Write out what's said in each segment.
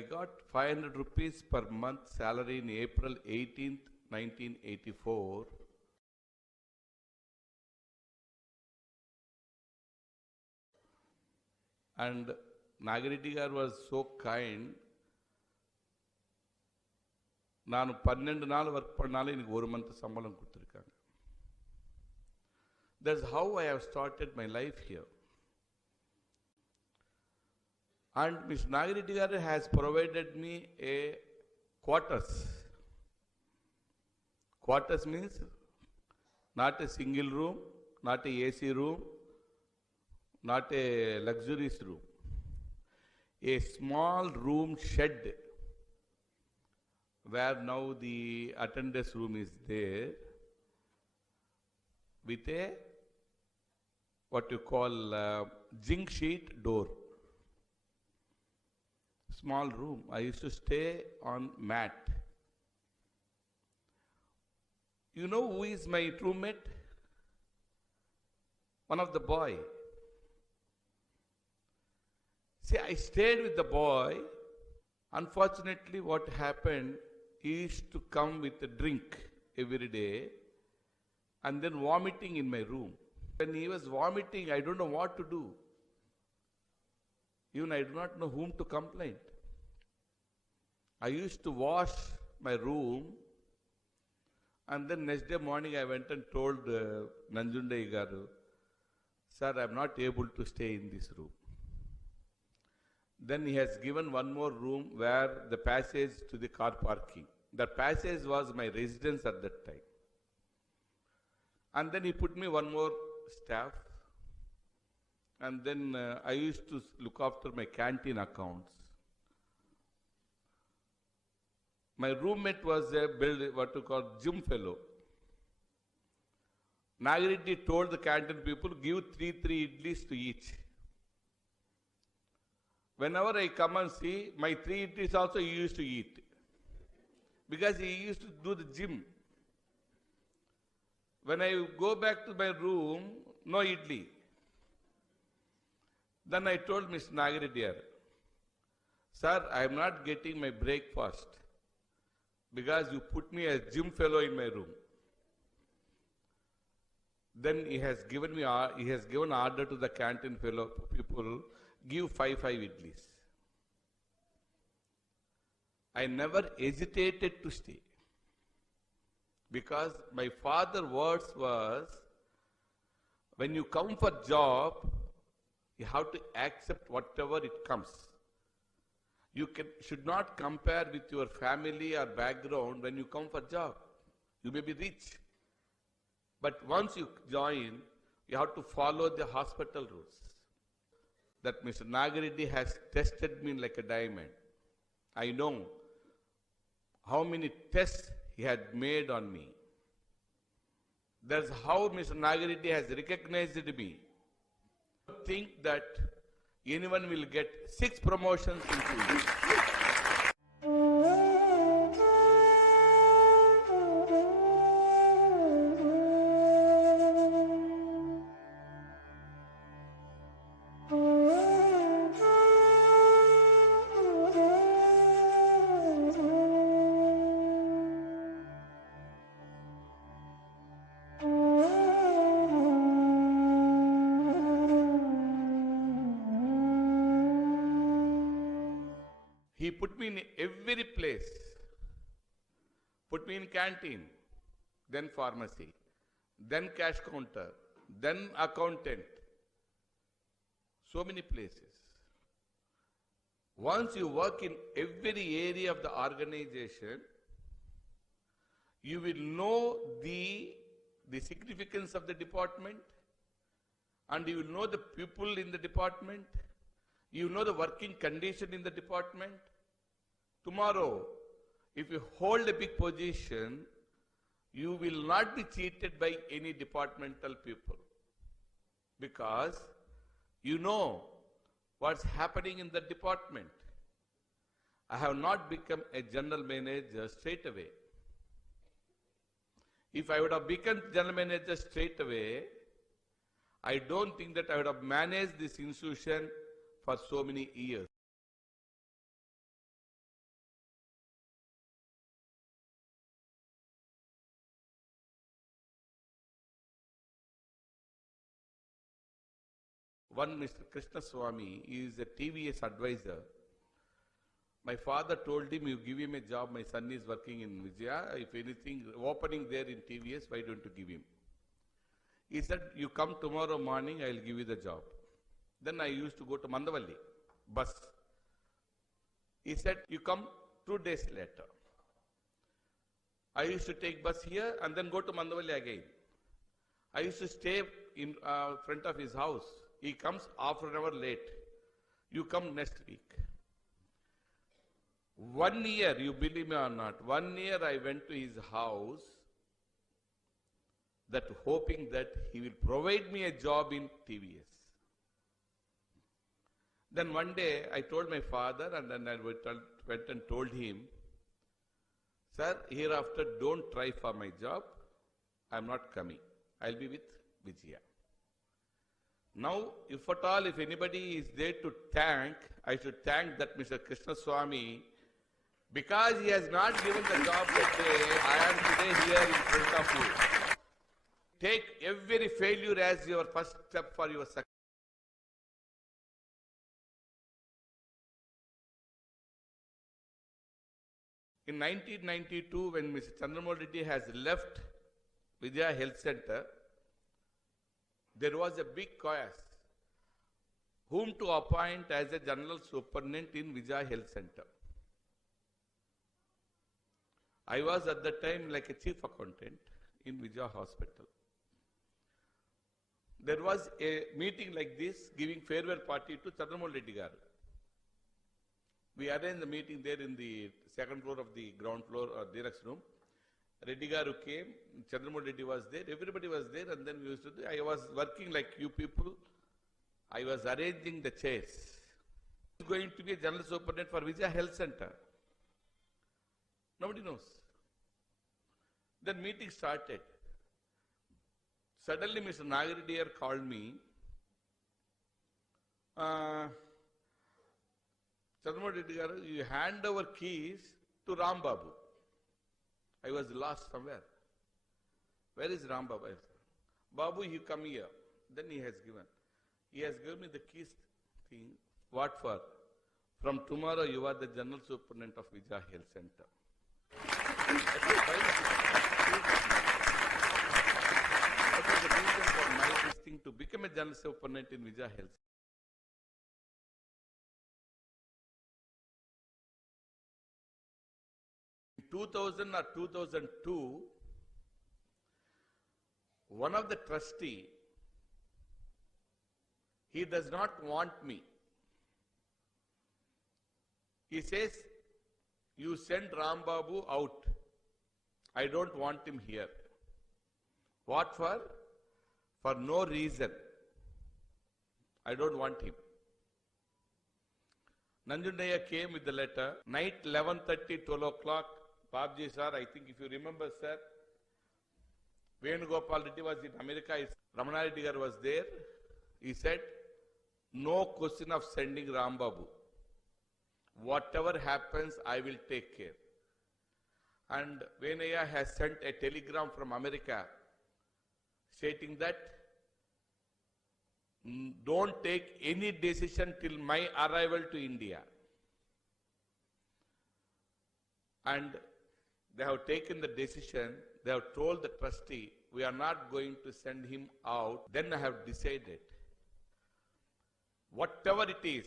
I got 500 rupees per month salary in April 18th, 1984. And Nagiriti garu was so kind. நான் 12 நாள் work பண்ணாலும் எனக்கு ஒரு month சம்பளம் கொடுத்துருக்காங்க. That's how I have started my life here. And Ms. Nagiriti garu has provided me a quarters. Quarters means not a single room, not a AC room, not a luxurious room. A small room shed where now the attendance room is there with a what you call zinc sheet door. Small room. I used to stay on mat. You know who is my roommate? One of the boy. See, I stayed with the boy. Unfortunately, what happened, he used to come with a drink every day and then vomiting in my room. When he was vomiting, I don't know what to do. Even I do not know whom to complain. I used to wash my room, and then next day morning I went and told Nanjunde garu, sir, I am not able to stay in this room. Then he has given one more room where the passage to the car parking. That passage was my residence at that time. And then he put me one more staff. And then I used to look after my canteen accounts. My roommate was a what you call gym fellow. Nagiriti told the canteen people, give three idlis to each. Whenever I come and see, my 3 idlis also he used to eat. Because he used to do the gym. When I go back to my room, no idli. Then I told Mr. Nagiriti, sir, I am not getting my breakfast because you put me as gym fellow in my room. Then he has given order to the canteen fellow people, give 5 idlis. I never hesitated to stay because my father's words was, when you come for job, you have to accept whatever it comes. You should not compare with your family or background when you come for job. You may be rich, but once you join, you have to follow the hospital rules. That Mr. Nagiriti has tested me like a diamond. I know how many tests he had made on me. That's how Mr. Nagiriti has recognized me. Think that anyone will get 6 promotions in 2 years. He put me in every place. Put me in canteen, then pharmacy, then cash counter, then accountant. So many places. Once you work in every area of the organization, you will know the significance of the department, and you will know the people in the department. You know the working condition in the department. Tomorrow, if you hold a big position, you will not be cheated by any departmental people, because you know what's happening in the department. I have not become a general manager straight away. If I would have become general manager straight away, I don't think that I would have managed this institution for so many years. one Mr. Krishna Swami, he is a TVS advisor. My father told him, you give him a job, my son is working in Vijaya, if anything, opening there in TVS, why don't you give him? He said, you come tomorrow morning, I will give you the job. Then I used to go to Mandavalli, bus. He said, you come 2 days later. I used to take bus here and then go to Mandavalli again. I used to stay in front of his house. He comes half an hour late. You come next week. 1 year, you believe me or not, 1 year I went to his house, that hoping that he will provide me a job in TVS. Then one day I told my father, and then I went and told him, sir, hereafter don't try for my job. I am not coming. I will be with Vijaya. Now, if at all, if anybody is there to thank, I should thank that Mr. Krishna Swami, because he has not given the job that day, I am today here in front of you. Take every failure as your first step for your success. In 1992, when Mr. Chandramouli Reddy has left Vijaya Health Center, there was a big chaos. Whom to appoint as a general superintendent in Vijaya Health Center? I was at that time like a chief accountant in Vijaya Hospital. There was a meeting like this, giving farewell party to Chandramouli Reddy garu. We arranged the meeting there in the second floor of the ground floor or Xerox room. Reddy garu came, Chandramouli Reddy was there, everybody was there, and then we used to do, I was working like you people. I was arranging the chairs. He is going to be a general superintendent for Vijaya Health Center. Nobody knows. Then meeting started. Suddenly Mr. Nagareddy called me. Chandramouli Reddy garu, you hand over keys to Ram Babu. I was lost somewhere. Where is Ram Babu? Babu, you come here. Then he has given. He has given me the keys thing. What for? From tomorrow you are the general superintendent of Vijaya Health Center. What was the reason for my thing to become a general superintendent in Vijaya Health? In 2000 or 2002, one of the trustee, he does not want me. He says, you send Ram Babu out. I don't want him here. What for? For no reason. I don't want him. Nanjundaya came with the letter. Night 11:30, 12 o'clock. Babji sir, I think if you remember sir, Venugopal Reddy was in America. Ramana Reddy garu was there. He said, no question of sending Ram Babu. Whatever happens, I will take care. And Venaya has sent a telegram from America stating that don't take any decision till my arrival to India. And they have taken the decision. They have told the trustee, we are not going to send him out. Then I have decided, whatever it is,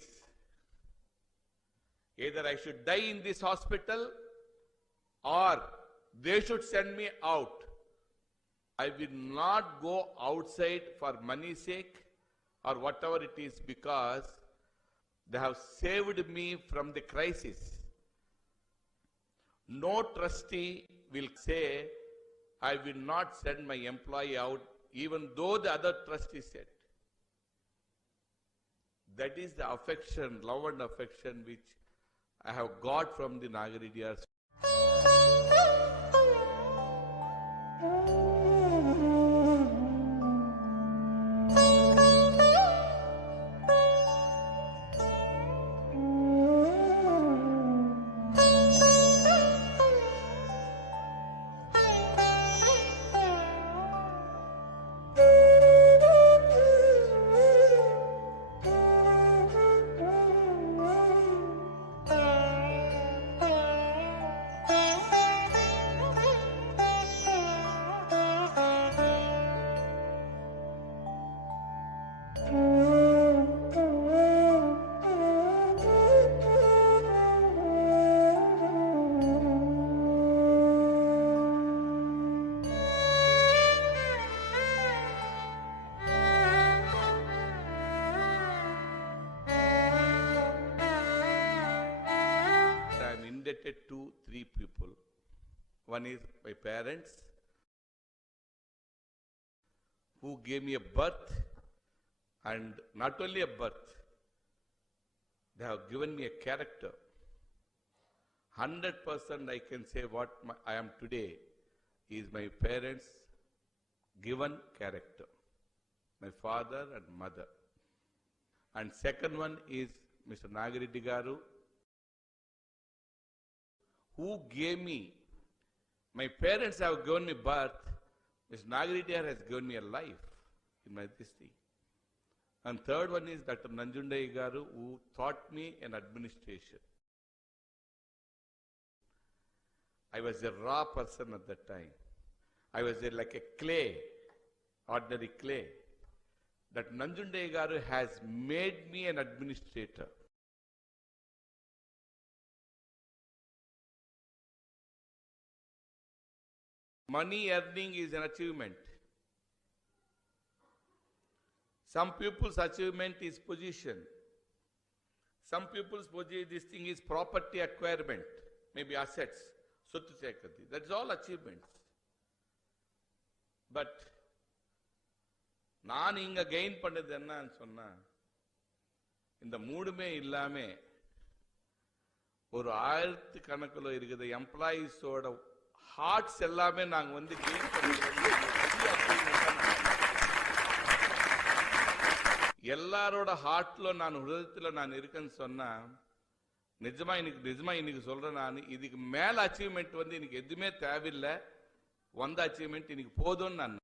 either I should die in this hospital or they should send me out. I will not go outside for money's sake or whatever it is, because they have saved me from the crisis. No trustee will say, I will not send my employee out, even though the other trustee said. That is the affection, love and affection which I have got from the Nagareddyars. related to three people. One is my parents, who gave me a birth, and not only a birth, they have given me a character. 100% I can say what I am today is my parents' given character, my father and mother. And second one is Mr. Nagiri Garu, who gave me, my parents have given me birth, Mr. Nagiri has given me a life in my history. And third one is Dr. Nanjundaiah Garu, who taught me an administration. I was a raw person at that time. I was like a clay, ordinary clay. That Nanjundaiah Garu has made me an administrator. Money earning is an achievement. Some people's achievement is position. Some people's this thing is property acquirement, maybe assets. That's all achievements. But நான் இங்க gain பண்ணது என்னன்னு சொன்னா, இந்த மூடுமே இல்லாம ஒரு 1000 கணக்குல இருக்குது எம்ப்ளாயிஸோட ஹார்ட்ஸ் எல்லாமே நாங்க வந்து கெயின் பண்ணி எல்லாரோட ஹார்ட்ல நான் ஹிருதயத்துல நான் இருக்கேன்னு சொன்னா, நிஜமா இன்னைக்கு சொல்றேன், நான் இதுக்கு மேல அச்சீவ்மெண்ட் வந்து எனக்கு எதுவுமே தேவையில்லை, வந்த அச்சீவ்மெண்ட் இன்னைக்கு போதும்னு நான்.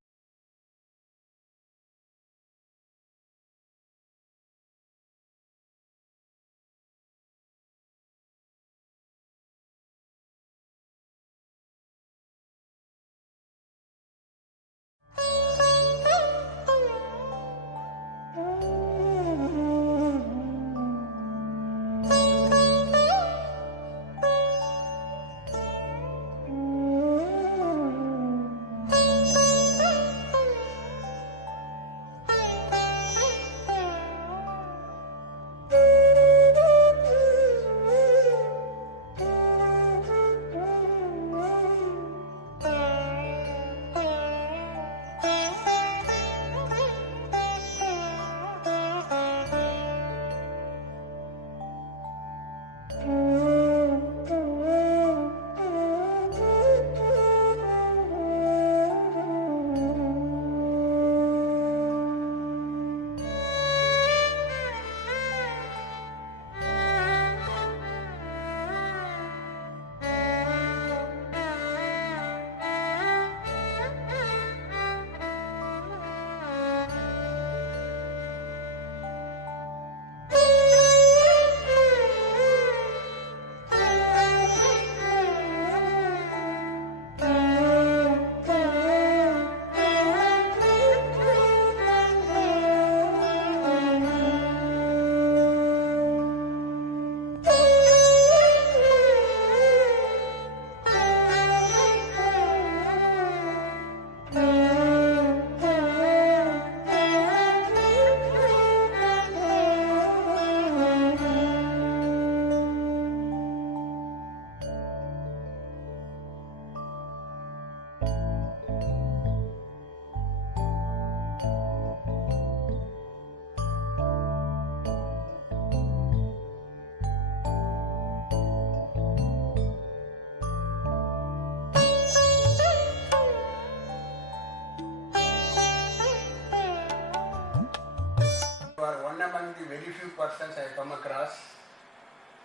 Among the very few persons I have come across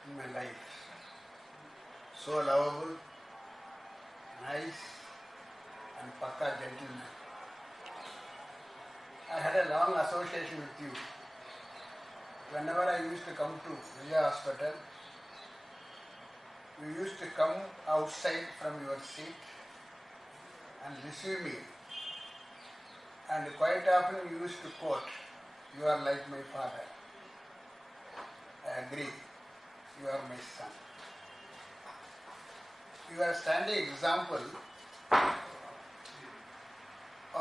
in my life. So lovable, nice and pakka gentleman. I had a long association with you. Whenever I used to come to Vijay Hospital, you used to come outside from your seat and receive me. And quite often you used to quote, "You are like my father." I agree. You are my son. You are a standing example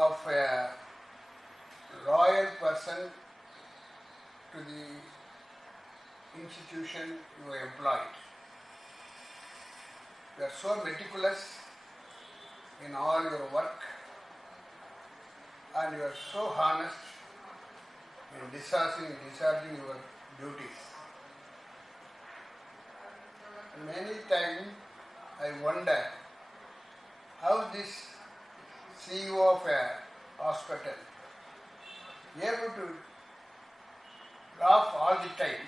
of a loyal person to the institution you are employed. You are so meticulous in all your work and you are so honest in discharging your duties. Many times I wonder how this CEO of a hospital able to laugh all the time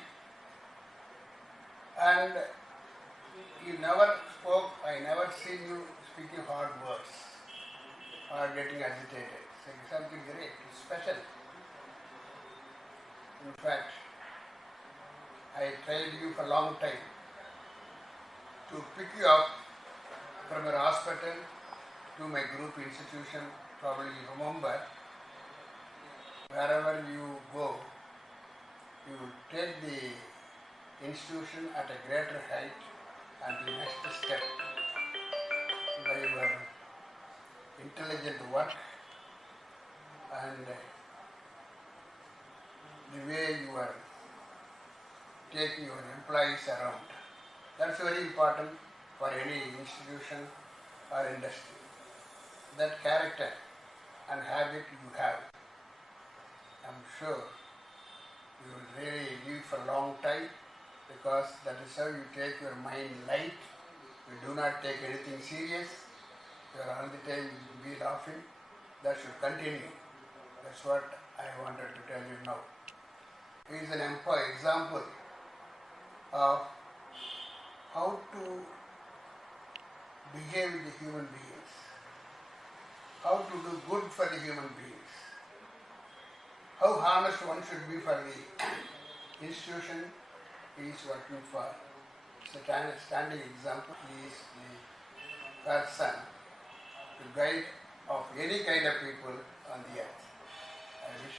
and you never spoke, I never seen you speaking hard words or getting agitated. It's something great, it's special. In fact, I tried you for a long time to pick you up from your hospital to my group institution. Probably you remember, wherever you go, you take the institution at a greater height and the next step by your intelligent work and the way you are taking your employees around. That's very important for any institution or industry. That character and habit you have, I'm sure you will really live for a long time because that is how you take your mind light. You do not take anything serious. You are all the time be laughing. That should continue. That's what I wanted to tell you now. He is an example of how to behave with the human beings, how to do good for the human beings, how honest one should be for the institution he is working for. It's a standing example. He is the person, the guide of any kind of people on the earth. I wish.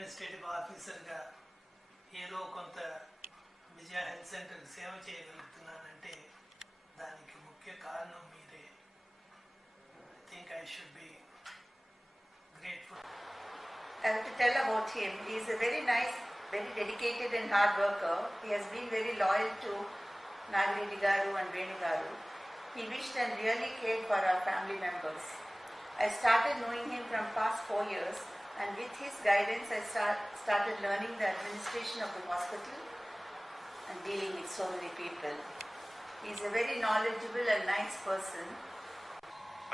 Administrative ఆఫీసర్గా ఏదో కొంత విజయ health సెంటర్కి సేవ చేయగలుగుతున్నానంటే దానికి ముఖ్య కారణం మీరే. I think I should be grateful. I have to tell about him. He is a very nice, very dedicated and hard worker. He has been very loyal to Nagreddy Garu and Venu Garu. He wished and really cared for our family members. I started knowing him from past 4 years, and with his guidance I started learning the administration of the hospital and dealing with so many people. He is a very knowledgeable and nice person.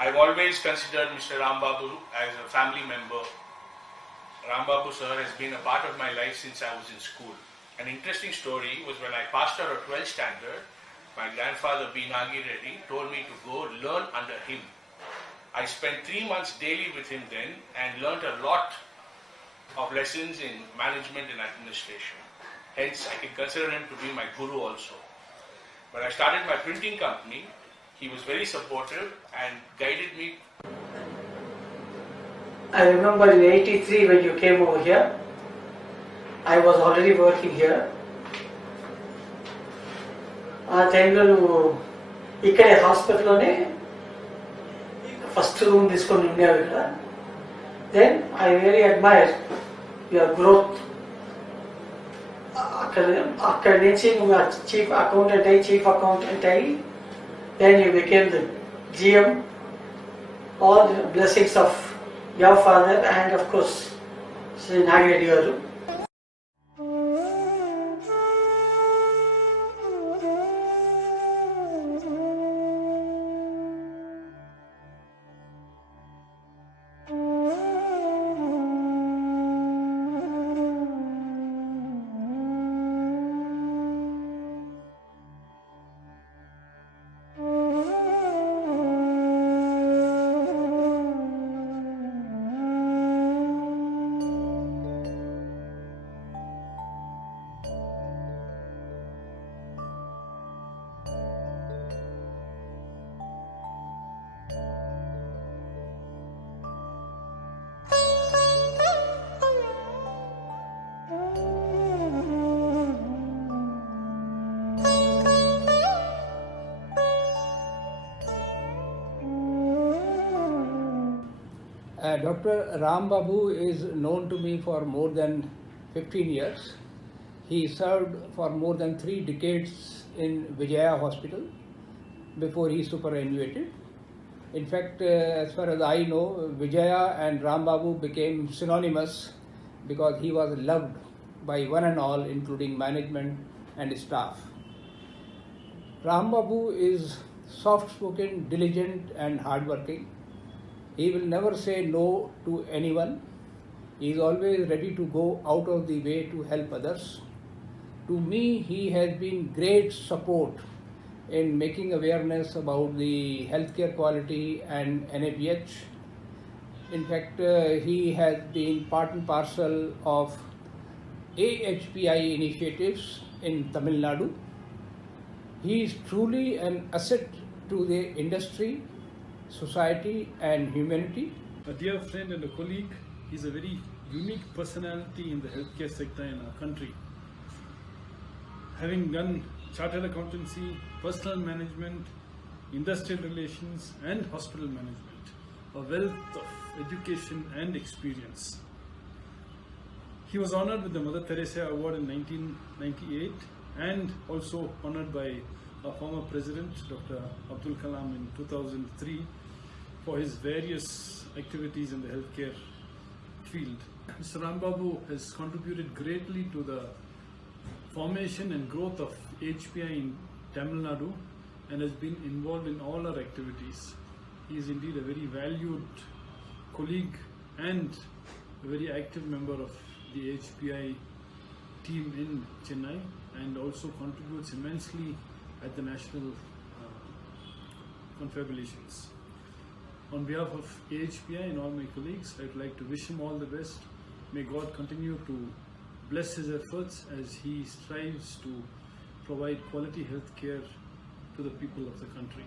I've always considered Mr. Rambabu as a family member. Rambabu sir has been a part of my life since I was in school. An interesting story was when I passed out of 12th standard, my grandfather B. Nagi Reddy told me to go learn under him. I spent 3 months daily with him then and learnt a lot of lessons in management and administration. Hence, I can consider him to be my guru also. When I started my printing company, he was very supportive and guided me. I remember in 83 when you came over here, I was already working here. ఆ టైంలో నువ్వు ఇక్కడే హాస్పిటల్లోనే first room తీసుకొని ఉండేవి ఇక్కడ. Then I really admire your growth. అక్కడి నుంచి నువ్వు చీఫ్ అకౌంటెంట్ అయ్యి then you became the GM. All the blessings of your father and of course Sri Nagreddy Garu. Dr. Rambabu is known to me for more than 15 years. He served for more than 3 decades in Vijaya Hospital before he superannuated. In fact, as far as I know, Vijaya and Rambabu became synonymous because he was loved by one and all, including management and staff. Rambabu is soft-spoken, diligent and hardworking. He will never say no to anyone. He is always ready to go out of the way to help others. To me, he has been great support in making awareness about the healthcare quality and NABH. In fact, he has been part and parcel of AHPI initiatives in Tamil Nadu. He is truly an asset to the industry, society and humanity. A dear friend and a colleague, he is a very unique personality in the healthcare sector in our country. Having done chartered accountancy, personal management, industrial relations and hospital management, a wealth of education and experience. He was honoured with the Mother Teresa Award in 1998 and also honoured by our former President Dr. Abdul Kalam in 2003 for his various activities in the healthcare field. Mr. Rambabu has contributed greatly to the formation and growth of HPI in Tamil Nadu and has been involved in all our activities. He is indeed a very valued colleague and a very active member of the HPI team in Chennai and also contributes immensely at the national confabulations. On behalf of AHPI and all my colleagues, I would like to wish him all the best. May God continue to bless his efforts as he strives to provide quality health care to the people of the country.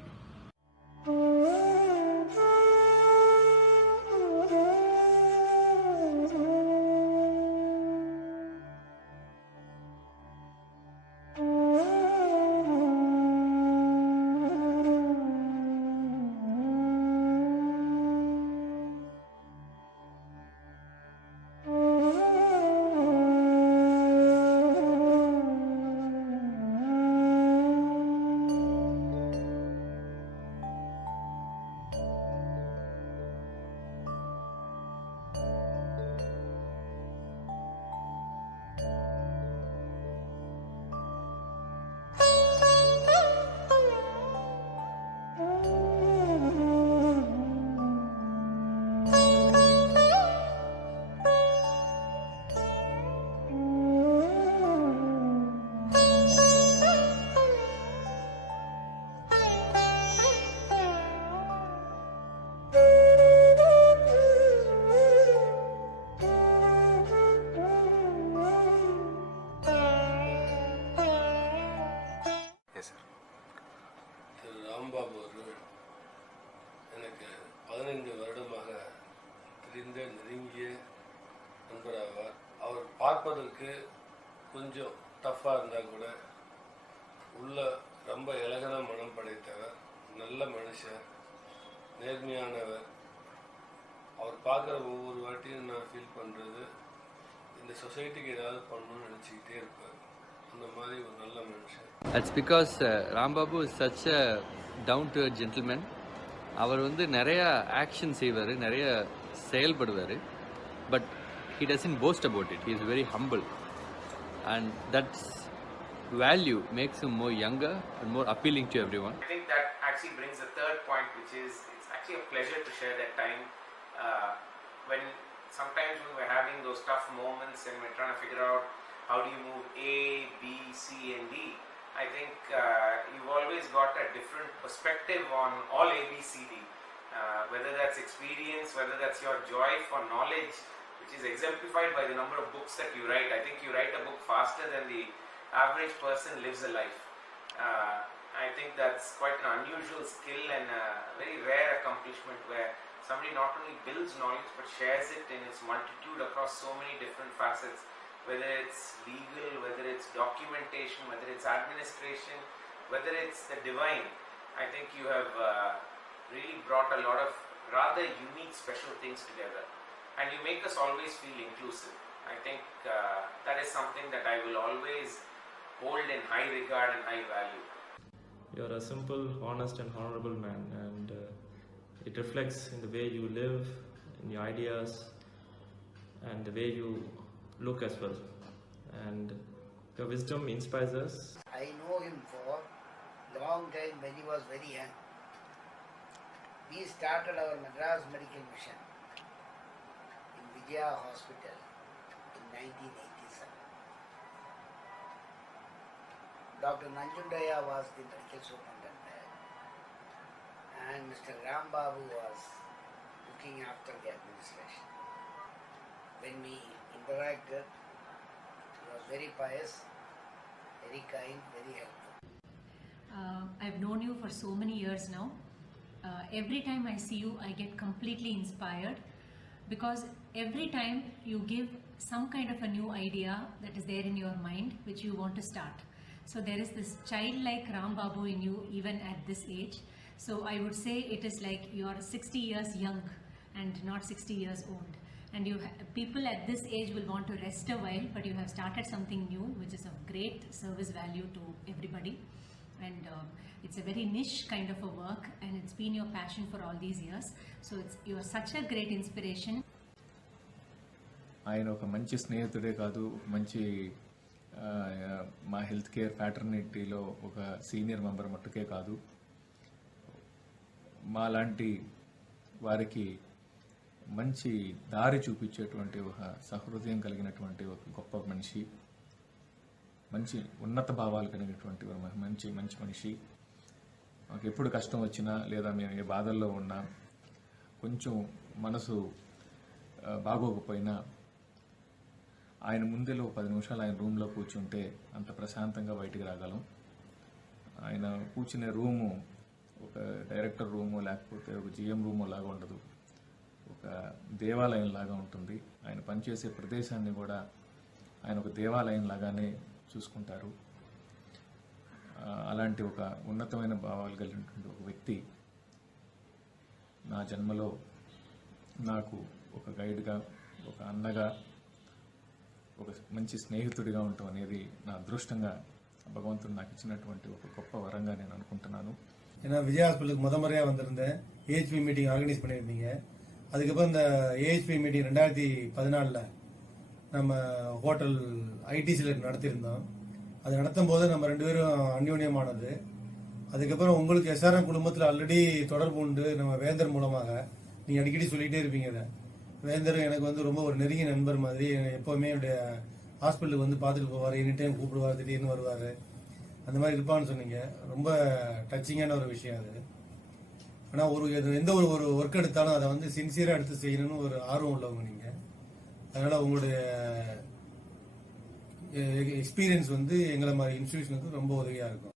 பார்ப்பதற்கு கொஞ்சம் டஃப்பாக இருந்தால் கூட உள்ள ரொம்ப இலகன மனம் படைத்தவர், நல்ல மனுஷர், நேர்மையானவர். அவர் பார்க்குற ஒவ்வொரு வாட்டியும் நான் ஃபீல் பண்ணுறது இந்த சொசைட்டிக்கு ஏதாவது பண்ணணும்னு நினச்சிக்கிட்டே இருப்பார். அந்த மாதிரி ஒரு நல்ல மனுஷன். That's because Rambabu is such a down to earth gentleman. அவர் வந்து நிறைய ஆக்ஷன் செய்வார், நிறைய செயல்படுவார். But he doesn't boast about it. He is very humble. And that's value makes him more younger and more appealing to everyone. I think that actually brings the third point, which is it's actually a pleasure to share that time when sometimes when we're having those tough moments and we're trying to figure out how do you move A, B, C and D. I think you've always got a different perspective on all A, B, C, D. Whether that's experience, whether that's your joy for knowledge, which is exemplified by the number of books that you write. I think you write a book faster than the average person lives a life. I think that's quite an unusual skill and a very rare accomplishment where somebody not only builds knowledge but shares it in its multitude across so many different facets, whether it's legal, whether it's documentation, whether it's administration, whether it's the divine. I think you have really brought a lot of rather unique special things together, and you make us always feel inclusive. I think that is something that I will always hold in high regard and high value. You're a simple, honest and honorable man, and it reflects in the way you live, in your ideas and the way you look as well. And your wisdom inspires us. I know him for a long time when he was very young. We started our Madras Medical Mission in Vijaya Hospital in 1987. Dr. Nanjundaya was the medical superintendent and Mr. Rambabu was looking after the administration. When we interacted, he was very pious, very kind, very helpful. I've known you for so many years now. Every time I see you, I get completely inspired because every time you give some kind of a new idea that is there in your mind which you want to start. So there is this childlike Rambabu in you even at this age. So I would say it is like you are 60 years young and not 60 years old. And people at this age will want to rest a while, but you have started something new which is of great service value to everybody. And it's a very niche kind of a work and it's been your passion for all these years. So you are such a great inspiration. ఆయన ఒక మంచి స్నేహితుడే కాదు, మంచి మా health care ఫ్యాటర్నిటీలో ఒక senior member మట్టుకే కాదు, మాలాంటి వారికి మంచి దారి చూపించేటువంటి ఒక సహృదయం కలిగినటువంటి ఒక గొప్ప మనిషి, మంచి ఉన్నత భావాలు కలిగినటువంటి ఒక మంచి మనిషి. మాకు ఎప్పుడు కష్టం వచ్చినా లేదా మేము ఏ బాధల్లో ఉన్నా, కొంచెం మనసు బాగోకపోయినా ఆయన ముందులో 10 నిమిషాలు ఆయన రూమ్లో కూర్చుంటే అంత ప్రశాంతంగా బయటికి రాగలం. ఆయన కూర్చునే రూము ఒక డైరెక్టర్ రూము లేకపోతే ఒక జిఎం రూము లాగా ఉండదు, ఒక దేవాలయం లాగా ఉంటుంది. ఆయన పనిచేసే ప్రదేశాన్ని కూడా ఆయన ఒక దేవాలయం లాగానే చూసుకుంటారు. అలాంటి ఒక ఉన్నతమైన భావాలు కలిగినటువంటి ఒక వ్యక్తి నా జన్మలో నాకు ఒక గైడ్గా, ఒక అన్నగా, ఒక మంచి స్నేహితుడిగా ఉండటం అనేది నా అదృష్టంగా பகவந்தன் నాకు ఇచ్చినటువంటి ఒక గొప్ప వరంగా నేను అనుకుంటున్నాను. ஏன்னா விஜய் ஹாஸ்பிட்டலுக்கு முறையாக வந்திருந்தேன். ஏஹெச்பி மீட்டிங் ஆர்கனைஸ் பண்ணியிருந்தீங்க. அதுக்கப்புறம் இந்த ஏஹெச்பி மீட்டிங் 2014 நம்ம ஹோட்டல் ஐடிசியில் நடத்தியிருந்தோம். அது நடத்தும் போது நம்ம 2 பேரும் அந்யோன்யமானது. அதுக்கப்புறம் உங்களுக்கு எஸ்ஆர்எம் குடும்பத்தில் ஆல்ரெடி தொடர்பு உண்டு. நம்ம வேந்தர் மூலமாக நீங்கள் அடிக்கடி சொல்லிகிட்டே இருப்பீங்க. அதை வேந்தர் எனக்கு வந்து ரொம்ப ஒரு நெருங்கிய நண்பர் மாதிரி. எப்போவுமே என்னுடைய ஹாஸ்பிட்டலுக்கு வந்து பார்த்துட்டு போவார், எனி டைம் கூப்பிடுவார், திடீர்னு வருவார், அந்த மாதிரி இருப்பான்னு சொன்னீங்க. ரொம்ப டச்சிங்கான ஒரு விஷயம் அது. ஆனால் எந்த ஒரு ஒர்க் எடுத்தாலும் அதை வந்து சின்சியராக எடுத்து செய்யணும்னு ஒரு ஆர்வம் உள்ளவங்க நீங்கள். அதனால் உங்களுடைய எக்ஸ்பீரியன்ஸ் வந்து எங்களை மாதிரி இன்ஸ்டிடியூஷனுக்கு ரொம்ப உதவியாக இருக்கும்.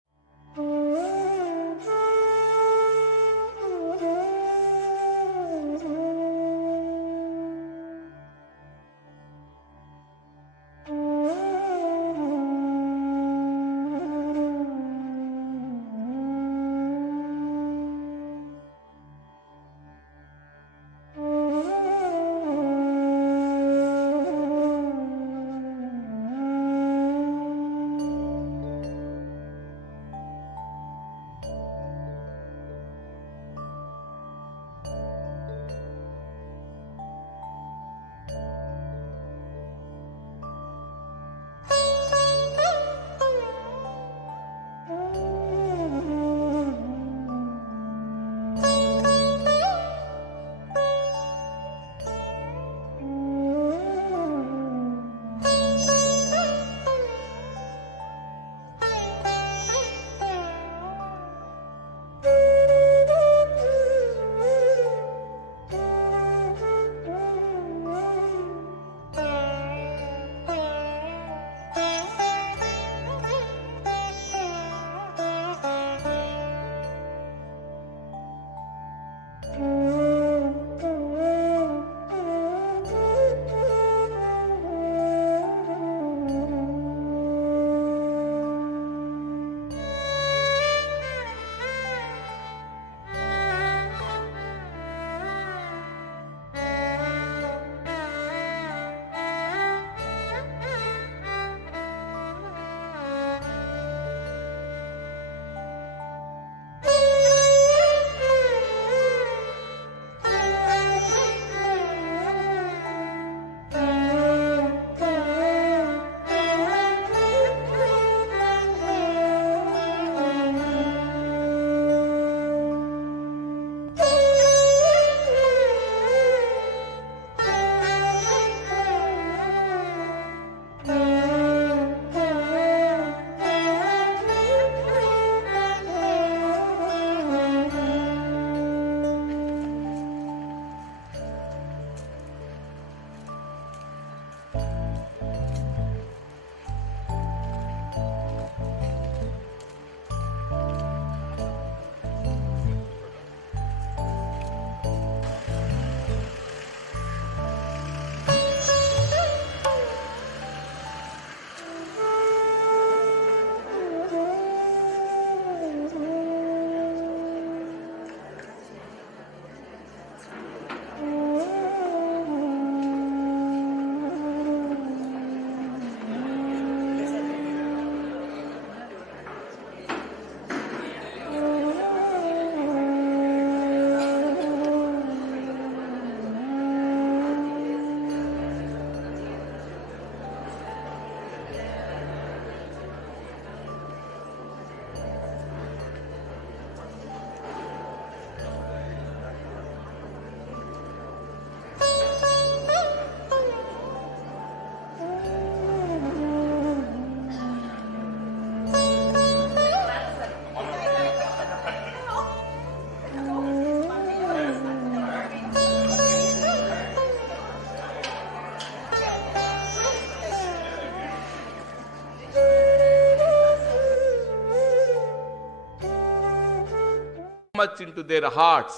much into their hearts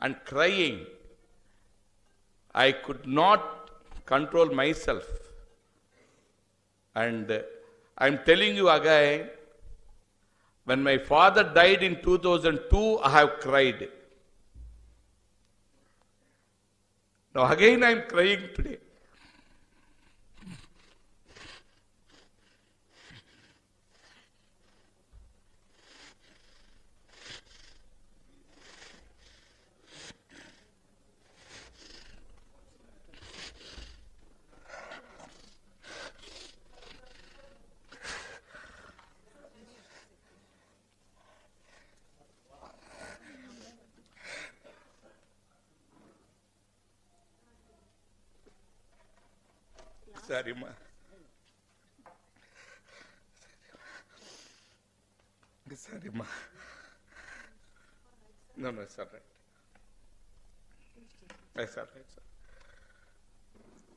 and crying. I could not control myself. And I'm telling you again, when my father died in 2002, I have cried. Now again I'm crying today. Sorry, ma. Sorry, ma. No, it's all right. It's all right, sir.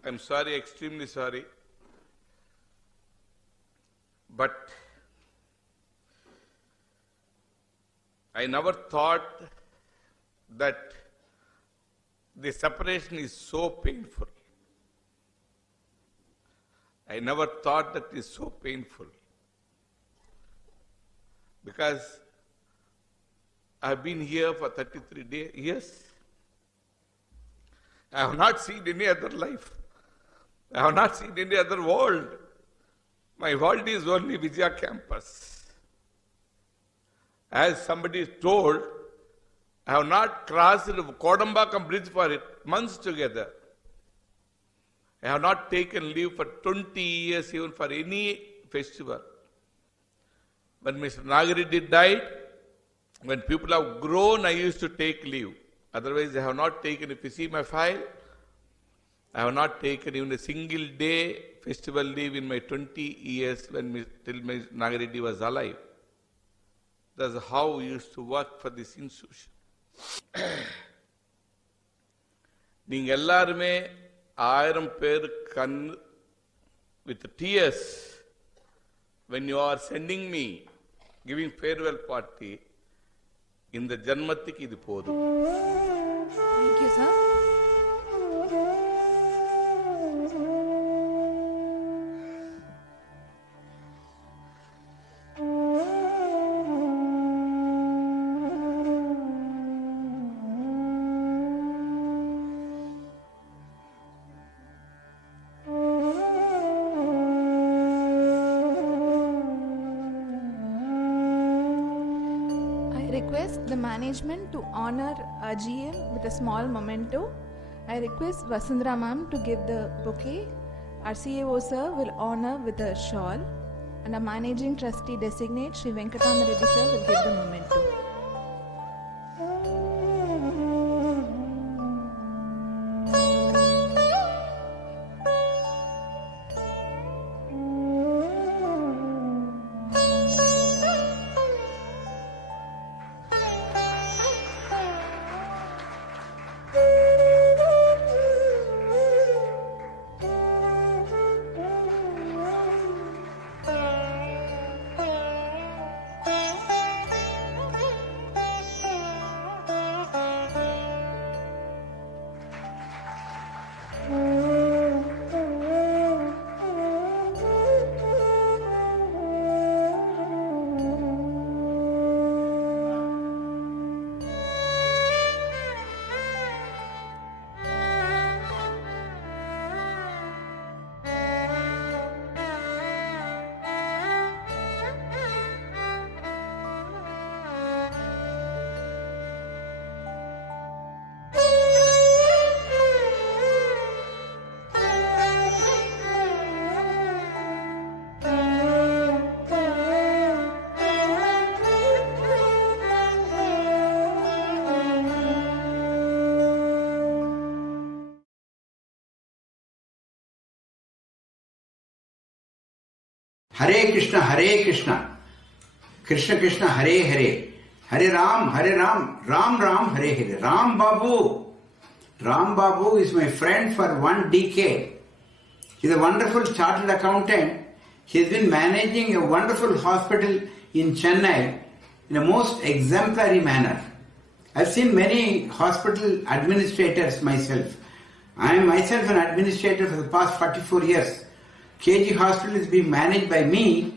I'm sorry, extremely sorry. But I never thought that the separation is so painful. I never thought that is so painful. Because I've been here for 33 years. I have not seen any other life. I have not seen any other world. My world is only Vijaya campus. As somebody told, I have not crossed the Kodambakam bridge for months together. I have not taken leave for 20 years even for any festival. When Mr. Nagareddy died, when people have grown, I used to take leave. Otherwise, I have not taken, if you see my file, I have not taken even a single day festival leave in my 20 years till Mr. Nagareddy was alive. That's how we used to work for this institution. நீங்க எல்லாருமே 1000 பேர் with tears when you are sending me giving farewell party இந்த ஜன்மத்துக்கு இது போதும். Thank you, sir. Request the management to honor our GM with a small memento. I request Vasundhara ma'am to give the bouquet. Our CEO sir will honor with a shawl, and our managing trustee designate Sri Venkatama Reddy sir will give the memento. Hare Krishna, Krishna Krishna, Hare Hare, Hare Ram, Ram Ram, Hare Hare. Ram Babu is my friend for 1 decade. He is a wonderful chartered accountant. He has been managing a wonderful hospital in Chennai in a most exemplary manner. I've seen many hospital administrators myself. I am myself an administrator for the past 44 years. KG Hospital is being managed by me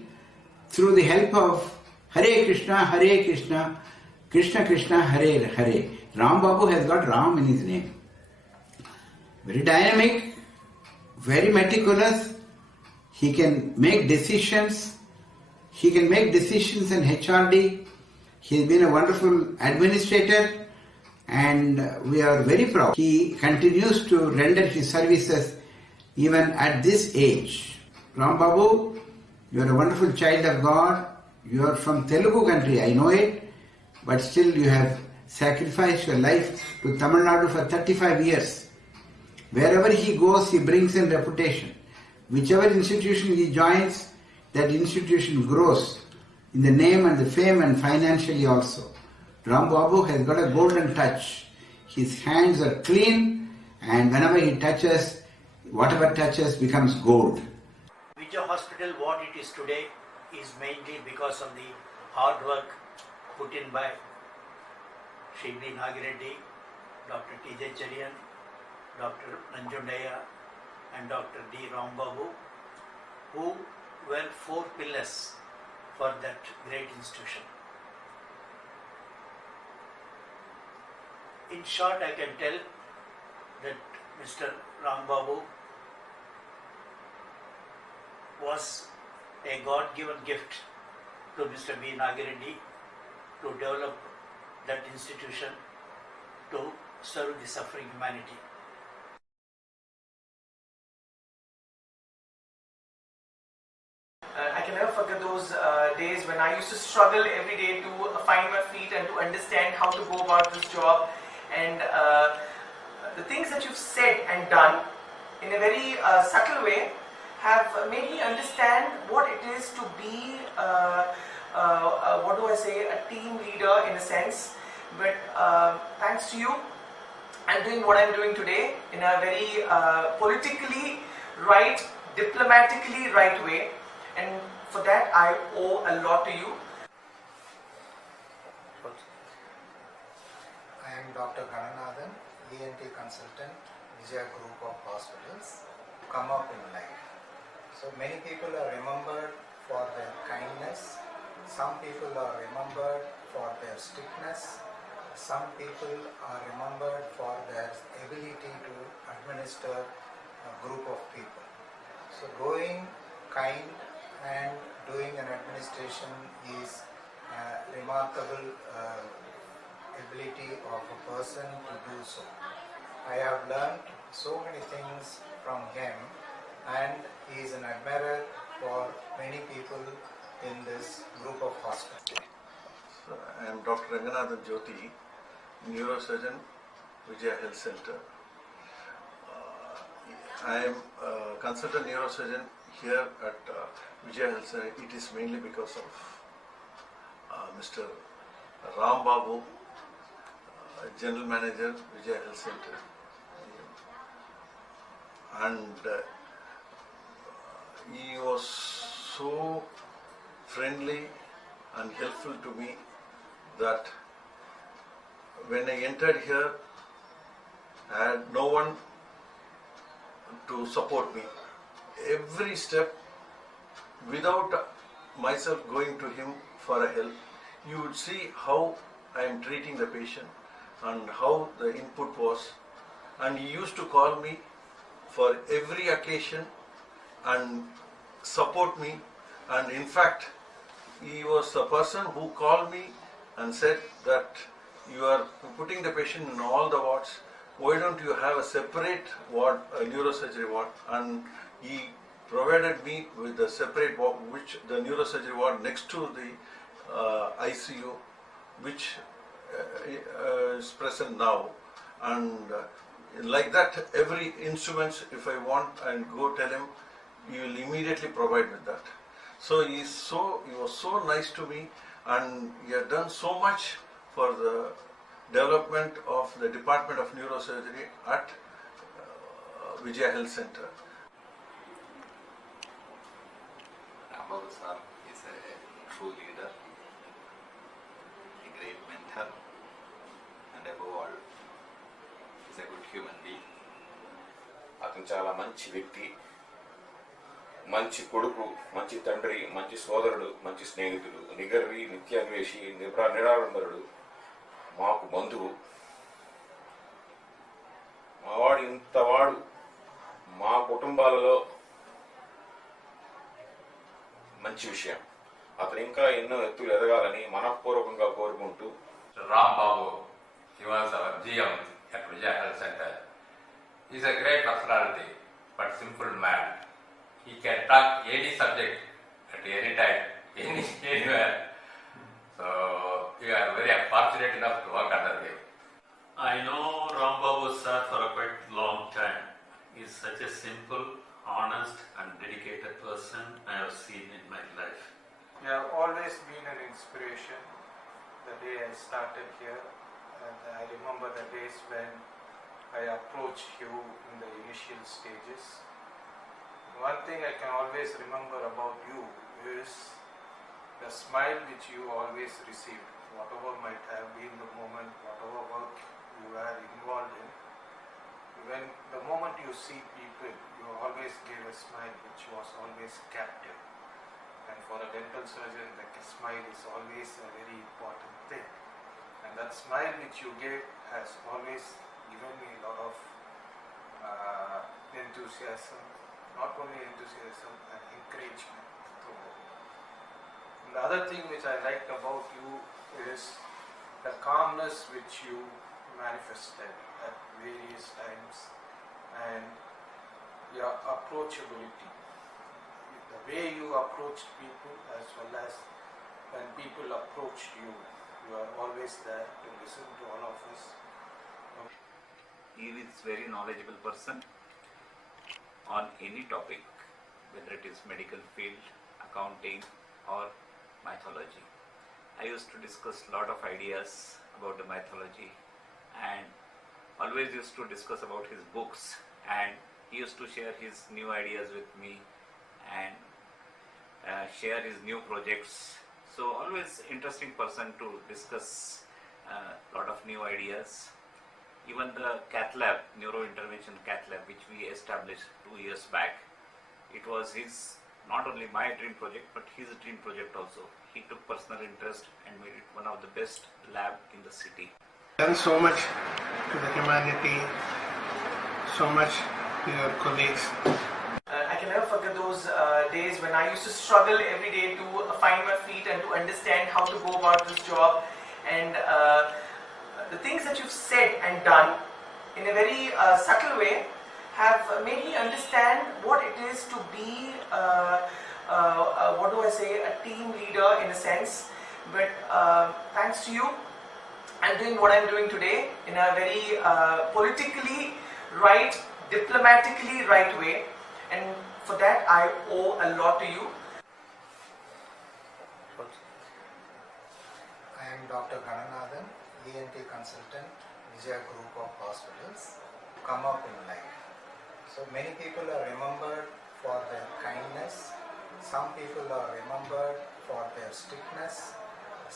through the help of Hare Krishna, Krishna Krishna, Hare Hare. Ram Babu has got Ram in his name. Very dynamic, very meticulous. He can make decisions. He can make decisions in HRD. He has been a wonderful administrator and we are very proud. He continues to render his services even at this age. Ram Babu, you are a wonderful child of God. You are from Telugu country, I know it, but still you have sacrificed your life to Tamil Nadu for 35 years. Wherever he goes, he brings in reputation. Whichever institution he joins, that institution grows in the name and the fame and financially also. Ram Babu has got a golden touch. His hands are clean and whenever he touches, whatever touches becomes gold. Vijay Hospital, what it is today, is mainly because of the hard work put in by Shri B. Nagireddy, Dr. T.J. Cherian, Dr. Nanjundaya and Dr. D. Rambabu, who were four pillars for that great institution. In short, I can tell that Mr. Rambabu was a God-given gift to Mr. B. Nagireddy to develop that institution to serve the suffering humanity. I can never forget those days when I used to struggle every day to find my feet and to understand how to go about this job. And the things that you've said and done in a very subtle way have made me understand what it is to be, a team leader in a sense. But thanks to you, I'm doing what I'm doing today in a very politically right, diplomatically right way. And for that, I owe a lot to you. I am Dr. Gananathan, ENT consultant, Vijaya Group of Hospitals. Come up in life. So many people are remembered for their kindness. Some people are remembered for their strictness. Some people are remembered for their ability to administer a group of people. So going kind and doing an administration is a remarkable ability of a person to do so. I have learned so many things from him and he is an admirer for many people in this group of hospitals. So, I am Dr. Ranganathan Jyoti, neurosurgeon, Vijaya Health Center. I am a consultant neurosurgeon here at Vijaya Health Center. It is mainly because of Mr. Ram Babu, General Manager, Vijaya Health Center. And he was so friendly and helpful to me that when I entered here, I had no one to support me. Every step, without myself going to him for a help, you would see how I am treating the patient and how the input was. And he used to call me for every occasion and support me. And in fact, he was the person who called me and said that you are putting the patient in all the wards. Why don't you have a separate ward, a neurosurgery ward? And he provided me with a separate ward, which the neurosurgery ward next to the ICU, which is present now. And like that, every instruments, if I want and go tell him, he will immediately provide with that. So he was so nice to me, and he had done so much for the development of the Department of Neurosurgery at Vijaya Health Center. Rambabu sir is a true leader. అతను చాలా మంచి వ్యక్తి, మంచి కొడుకు, మంచి తండ్రి, మంచి సోదరుడు, మంచి స్నేహితుడు, నిగర్వి, నిత్యాన్వేషి, నిరాడంబరుడు, మాకు బంధువు. మావాడు ఇంతవాడు మా కుటుంబాలలో మంచి విషయం. అతను ఇంకా ఎన్నో ఎత్తులు ఎదగాలని మనఃపూర్వకంగా కోరుకుంటూ. Rambabu, he was our GM at Vijaya Health Center. He is a great personality, but simple man. He can talk any subject at any time, anywhere. So we are very fortunate enough to work under him. I know Rambabu sir for a quite long time. He is such a simple, honest and dedicated person I have seen in my life. You have always been an inspiration. The day I started here, and I remember the days when I approached you in the initial stages. One thing I can always remember about you is the smile which you always received, whatever might have been the moment, whatever work you were involved in. When the moment you see people, you always give a smile which was always captive. And for a dental surgeon, the smile is always a very important thing. And that smile which you gave has always given me a lot of enthusiasm, not only enthusiasm and encouragement. And the other thing which I liked about you is the calmness which you manifested at various times and your approachability. The way you approached people as well as when people approached you, you are always there to listen to all of us. He is very knowledgeable person on any topic, whether it is medical field, accounting or mythology. I used to discuss a lot of ideas about the mythology and always used to discuss about his books, and he used to share his new ideas with me and share his new projects. So always interesting person to discuss a lot of new ideas. Even the cath lab, neurointervention cath lab, which we established 2 years back, it was his, not only my dream project, but his dream project also. He took personal interest and made it one of the best lab in the city. Done so much to the humanity, so much to your colleagues. I can never forget those days when I used to struggle every day to find my feet and to understand how to go about this job. And the things that you've said and done in a very subtle way have made me understand what it is to be, what do I say, a team leader in a sense. But thanks to you, I'm doing what I'm doing today in a very politically right, diplomatically right way. And for that, I owe a lot to you. I am Dr. Gananathan, ENT consultant, Vijaya Group of Hospitals. Come up in life. So many people are remembered for their kindness. Some people are remembered for their strictness.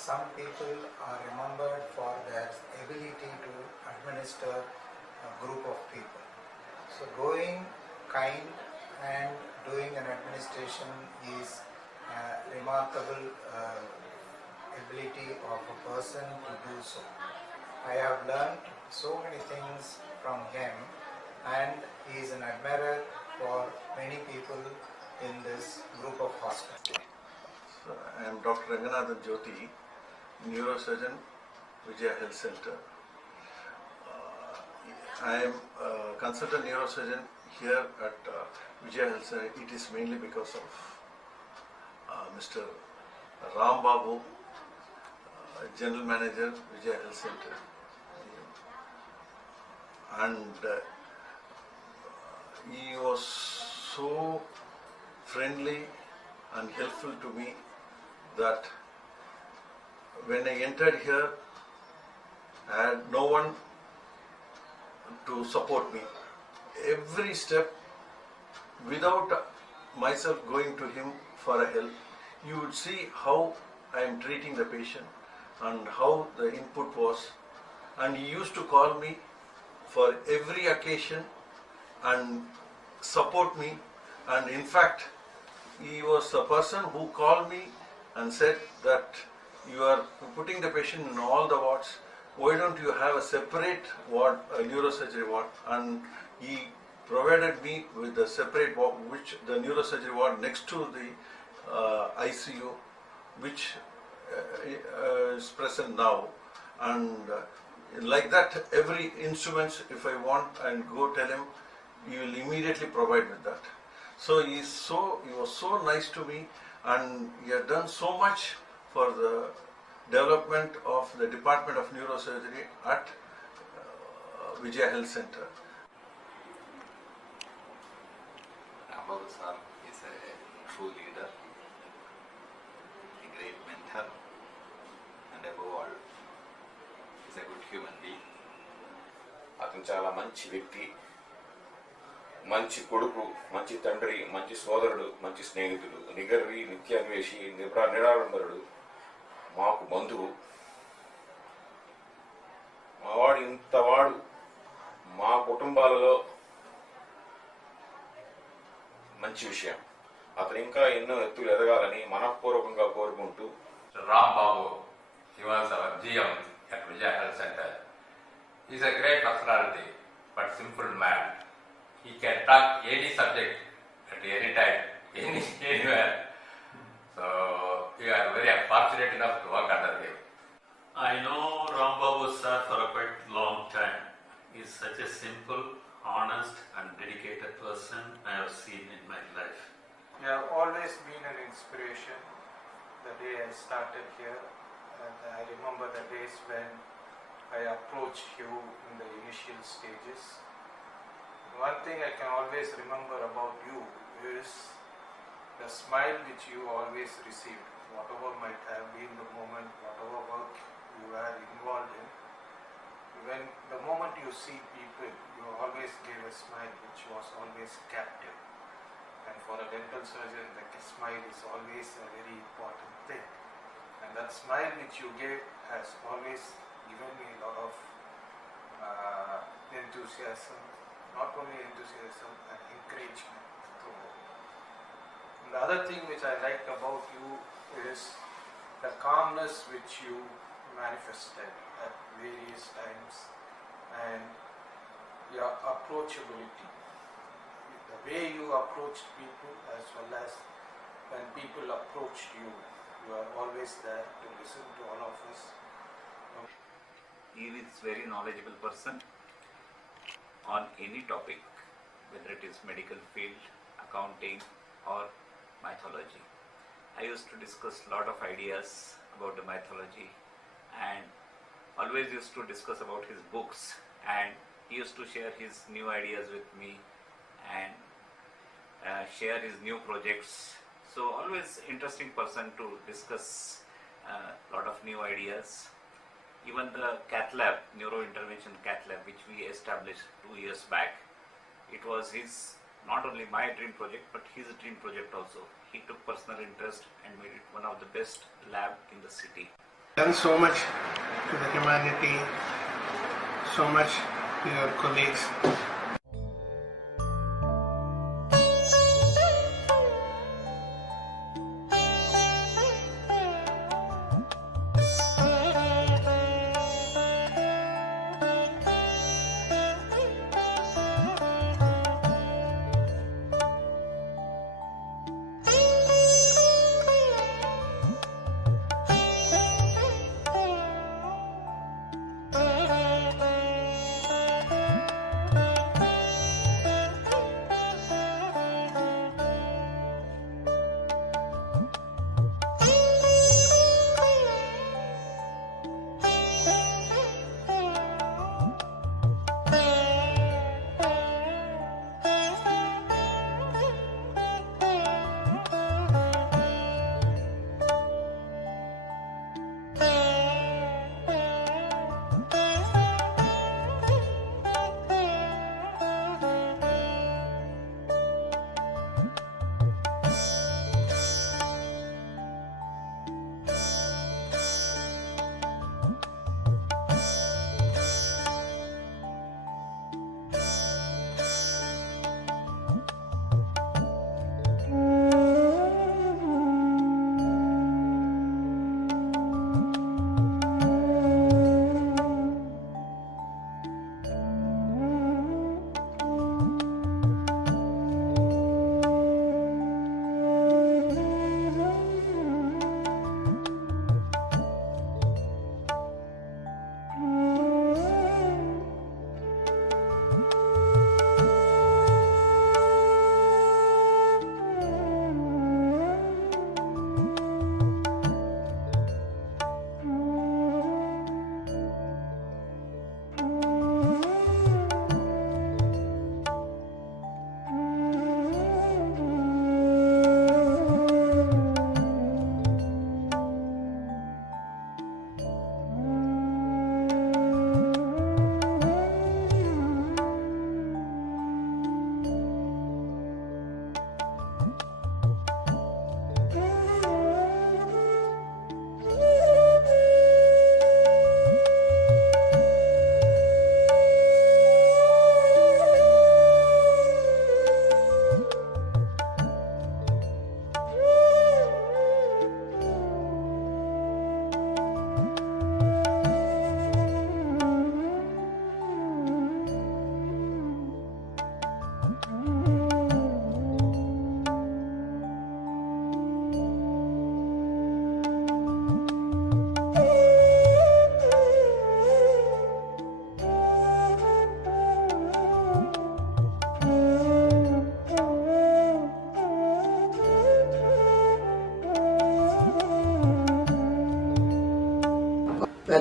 Some people are remembered for their ability to administer a group of people. So going kind and doing an administration is a remarkable ability of a person to do so. I have learned so many things from him, and he is an admirer for many people in this group of hospitals. So, I am Dr. Ranganathan Jyoti, neurosurgeon, Vijaya Health Center. I am a consultant neurosurgeon here at Vijaya Health Center. It is mainly because of Mr. Rambabu, General Manager, Vijaya Health Center. And he was so friendly and helpful to me that when I entered here, I had no one to support me. Every step, without myself going to him for a help, you would see how I am treating the patient and how the input was. And he used to call me for every occasion and support me, and in fact, he was the person who called me and said that you are putting the patient in all the wards. Why don't you have a separate ward, a neurosurgery ward? And he provided me with a separate ward, which the neurosurgery ward next to the ICU, which is present now. And like that, every instrument, if I want and go tell him, he will immediately provide with that. So he was so nice to me, and he had done so much for the development of the Department of Neurosurgery at Vijaya Health Center. Rambabu sir is a true leader, a great mentor, and above all, is a good human being. అతను చాలా మంచి వ్యక్తి, మంచి కొడుకు, మంచి తండ్రి, మంచి సోదరుడు, మంచి స్నేహితుడు, నిగర్వి, నిత్యాన్వేషి, నిరాడంబరుడు, మాకు బంధువు. మావాడు ఇంతవాడు మా కుటుంబాలలో మంచి విషయం. అతను ఇంకా ఎన్నో ఎత్తులు ఎదగాలని మనఃపూర్వకంగా కోరుకుంటూ. Rambabu, he was our GM at Vijaya Health Center. He is a great personality, but simple man. He can talk any subject at any time, anywhere. So we are very fortunate enough to work under him. I know Rambabu sir for a quite long time. He is such a simple, honest and dedicated person I have seen in my life. You have always been an inspiration. The day I started here, and I remember the days when I approached you in the initial stages. One thing I can always remember about you is the smile which you always received, whatever might have been the moment, whatever work you were involved in. When the moment you see people, you always give a smile which was always captive. And for a dental surgeon, the smile is always a very important thing. And that smile which you gave has always given me a lot of enthusiasm, not only enthusiasm and encouragement throughout. And the other thing which I liked about you is the calmness which you manifested at various times and your approachability. The way you approached people as well as when people approached you, you are always there to listen to all of us. He is very knowledgeable person on any topic, whether it is medical field, accounting or mythology. I used to discuss a lot of ideas about the mythology and always used to discuss about his books, and he used to share his new ideas with me and share his new projects. So always interesting person to discuss a lot of new ideas. Even the cath lab, neurointervention cath lab, which we established 2 years back, it was his, not only my dream project, but his dream project also. He took personal interest and made it one of the best lab in the city. Done so much to the humanity, so much to your colleagues.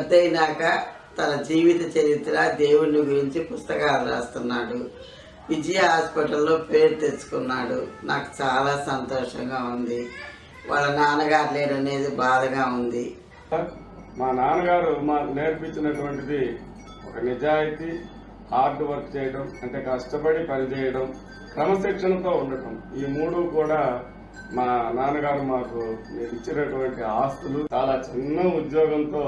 పెద్ద అయినాక తన జీవిత చరిత్ర దేవుని గురించి పుస్తకాలు రాస్తున్నాడు. విజయ హాస్పిటల్లో పేరు తెచ్చుకున్నాడు. నాకు చాలా సంతోషంగా ఉంది. వాళ్ళ నాన్నగారు లేరనేది బాధగా ఉంది. మా నాన్నగారు మాకు నేర్పించినటువంటిది ఒక నిజాయితీ, హార్డ్ వర్క్ చేయడం, అంటే కష్టపడి పనిచేయడం, క్రమశిక్షణతో ఉండటం. ఈ మూడు కూడా మా నాన్నగారు మాకు ఇచ్చినటువంటి ఆస్తులు. చాలా చిన్న ఉద్యోగంతో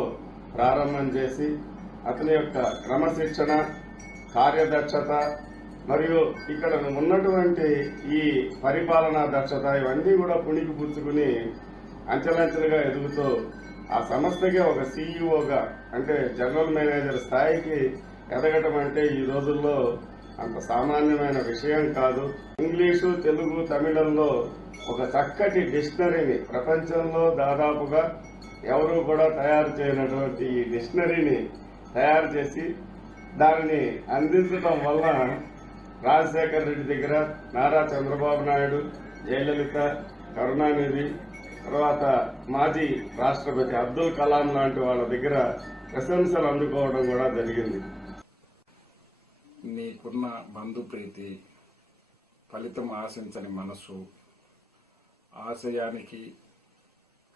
ప్రారంభం చేసి అతని యొక్క క్రమశిక్షణ, కార్యదక్షత మరియు ఇక్కడ ఉన్నటువంటి ఈ పరిపాలనా దక్షత ఇవన్నీ కూడా పుణికి పుచ్చుకుని అంచెలంచెలుగా ఎదుగుతూ ఆ సంస్థకి ఒక సీఈఓగా అంటే జనరల్ మేనేజర్ స్థాయికి ఎదగటం అంటే ఈ రోజుల్లో అంత సామాన్యమైన విషయం కాదు. ఇంగ్లీషు, తెలుగు, తమిళంలో ఒక చక్కటి డిక్షనరీని ప్రపంచంలో దాదాపుగా ఎవరూ కూడా తయారు చేయనటువంటి ఈ డిక్షనరీని తయారు చేసి దానిని అందించడం వల్ల రాజశేఖర్ రెడ్డి దగ్గర నారా చంద్రబాబు నాయుడు, జయలలిత, కరుణానిధి, తర్వాత మాజీ రాష్ట్రపతి అబ్దుల్ కలాం లాంటి వాళ్ళ దగ్గర ప్రశంసలు అందుకోవడం కూడా జరిగింది. నీకున్న బంధుప్రీతి, ఫలితం ఆశించని మనసు, ఆశయానికి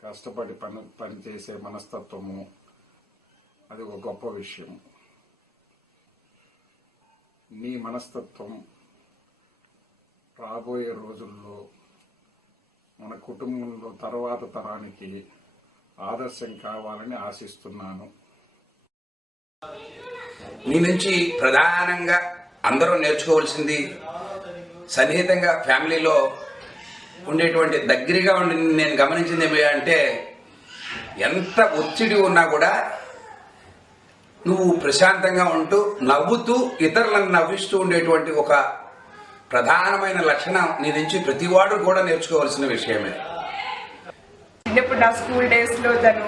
కష్టపడి పనిచేసే మనస్తత్వము, అది ఒక గొప్ప విషయం. నీ మనస్తత్వం రాబోయే రోజుల్లో మన కుటుంబంలో తర్వాత తరానికి ఆదర్శం కావాలని ఆశిస్తున్నాను. నీ నుంచి ప్రధానంగా అందరూ నేర్చుకోవాల్సింది సన్నిహితంగా ఫ్యామిలీలో ఉండేటువంటి దగ్గరగా ఉండి నేను గమనించింది ఏమి అంటే ఎంత ఒత్తిడి ఉన్నా కూడా నువ్వు ప్రశాంతంగా ఉంటూ నవ్వుతూ ఇతరులను నవ్విస్తూ ఉండేటువంటి ఒక ప్రధానమైన లక్షణం నీ నుంచి ప్రతివాడు కూడా నేర్చుకోవాల్సిన విషయమే. చిన్నప్పుడు నా స్కూల్ డేస్లో తను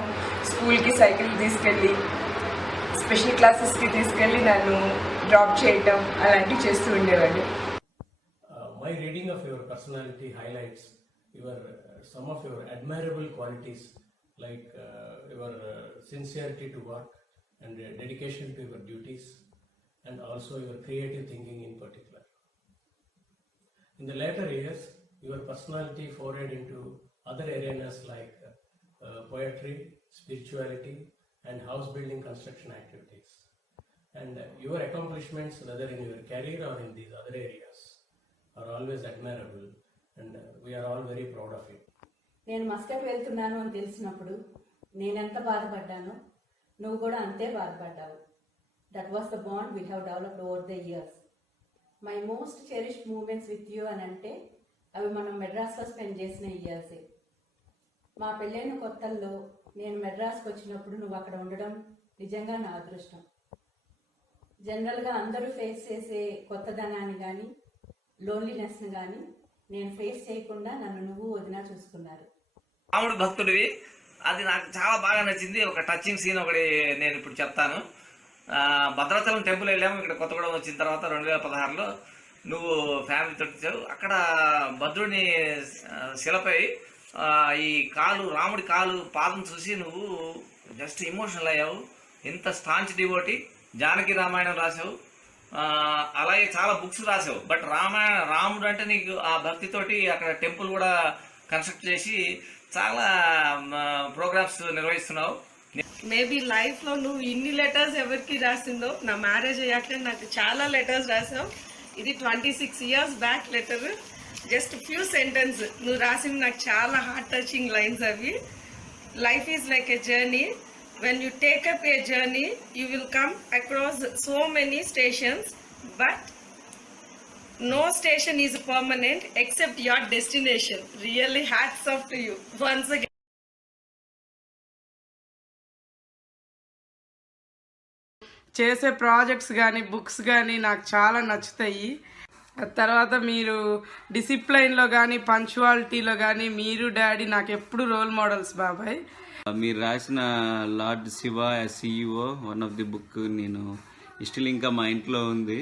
స్కూల్కి సైకిల్ తీసుకెళ్ళి స్పెషల్ క్లాసెస్కి తీసుకెళ్ళి నన్ను డ్రాప్ చేయటం అలాంటివి చేస్తూ ఉండేవాడు. My reading of your personality highlights some of your admirable qualities like your sincerity to work and dedication to your duties, and also your creative thinking in particular. In the later years, your personality forayed into other areas like poetry, spirituality, and house building construction activities. And your accomplishments, whether in your career or in these other areas, are always admirable, and we are all very proud of it. నేను Muscat వెళ్తున్నాను అని తెలిసినప్పుడు నేనెంత బాధపడ్డానో నువ్వు కూడా అంతే బాధపడ్డావు. That was the bond we have developed over the years. My most cherished moments with you అని అంటే అవి మనం మెడ్రాస్లో స్పెండ్ చేసిన ఇయర్సే. మా పెళ్ళైన కొత్తల్లో నేను మెడ్రాస్కి వచ్చినప్పుడు నువ్వు అక్కడ ఉండడం నిజంగా నా అదృష్టం. జనరల్గా అందరూ ఫేస్ చేసే కొత్తదనాన్ని కానీ లోన్లీనెస్ని కానీ నేను ఫేస్ చేయకుండా నన్ను నువ్వు వదినా చూసుకున్నారు. రాముడు భక్తుడివి, అది నాకు చాలా బాగా నచ్చింది. ఒక టచింగ్ సీన్ ఒకటి నేను ఇప్పుడు చెప్తాను. భద్రాచలం టెంపుల్ వెళ్ళాము ఇక్కడ కొత్తగూడెం వచ్చిన తర్వాత 2016లో నువ్వు ఫ్యామిలీతో వచ్చావు. అక్కడ భద్రుని శిలపై ఈ కాలు రాముడి పాదం చూసి నువ్వు జస్ట్ ఎమోషనల్ అయ్యావు. ఎంత స్టాంచ్ డివోటీ. జానకి రామాయణం రాసావు, అలాగే చాలా బుక్స్ రాసావు. బట్ రాముడు అంటే నీకు ఆ భక్తితోటి అక్కడ టెంపుల్ కూడా కన్స్ట్రక్ట్ చేసి చాలా ప్రోగ్రామ్స్ నిర్వహిస్తున్నావు. మేబీ లైఫ్లో నువ్వు ఇన్ని లెటర్స్ ఎవరికి రాసిందో, నా మ్యారేజ్ అయ్యాక నాకు చాలా లెటర్స్ రాసావు. ఇది 26 years back letter. Just few sentence నువ్వు రాసింది నాకు చాలా హార్ట్ టచింగ్ లైన్స్ అవి. Life is like a journey. When you take up a journey, you will come across so many stations, but no station is permanent except your destination. Really hats off to you once again. చేసే projects కానీ books కానీ నాకు చాలా నచ్చుతాయి. తర్వాత మీరు డిసిప్లైన్లో కానీ పంక్చువాలిటీలో కానీ మీరు డాడీ నాకు ఎప్పుడు రోల్ మోడల్స్ బాబాయ్. మీరు రాసిన lord Shiva CEO one of the book నేను స్టిల్ ఇంకా మా ఇంట్లో ఉంది.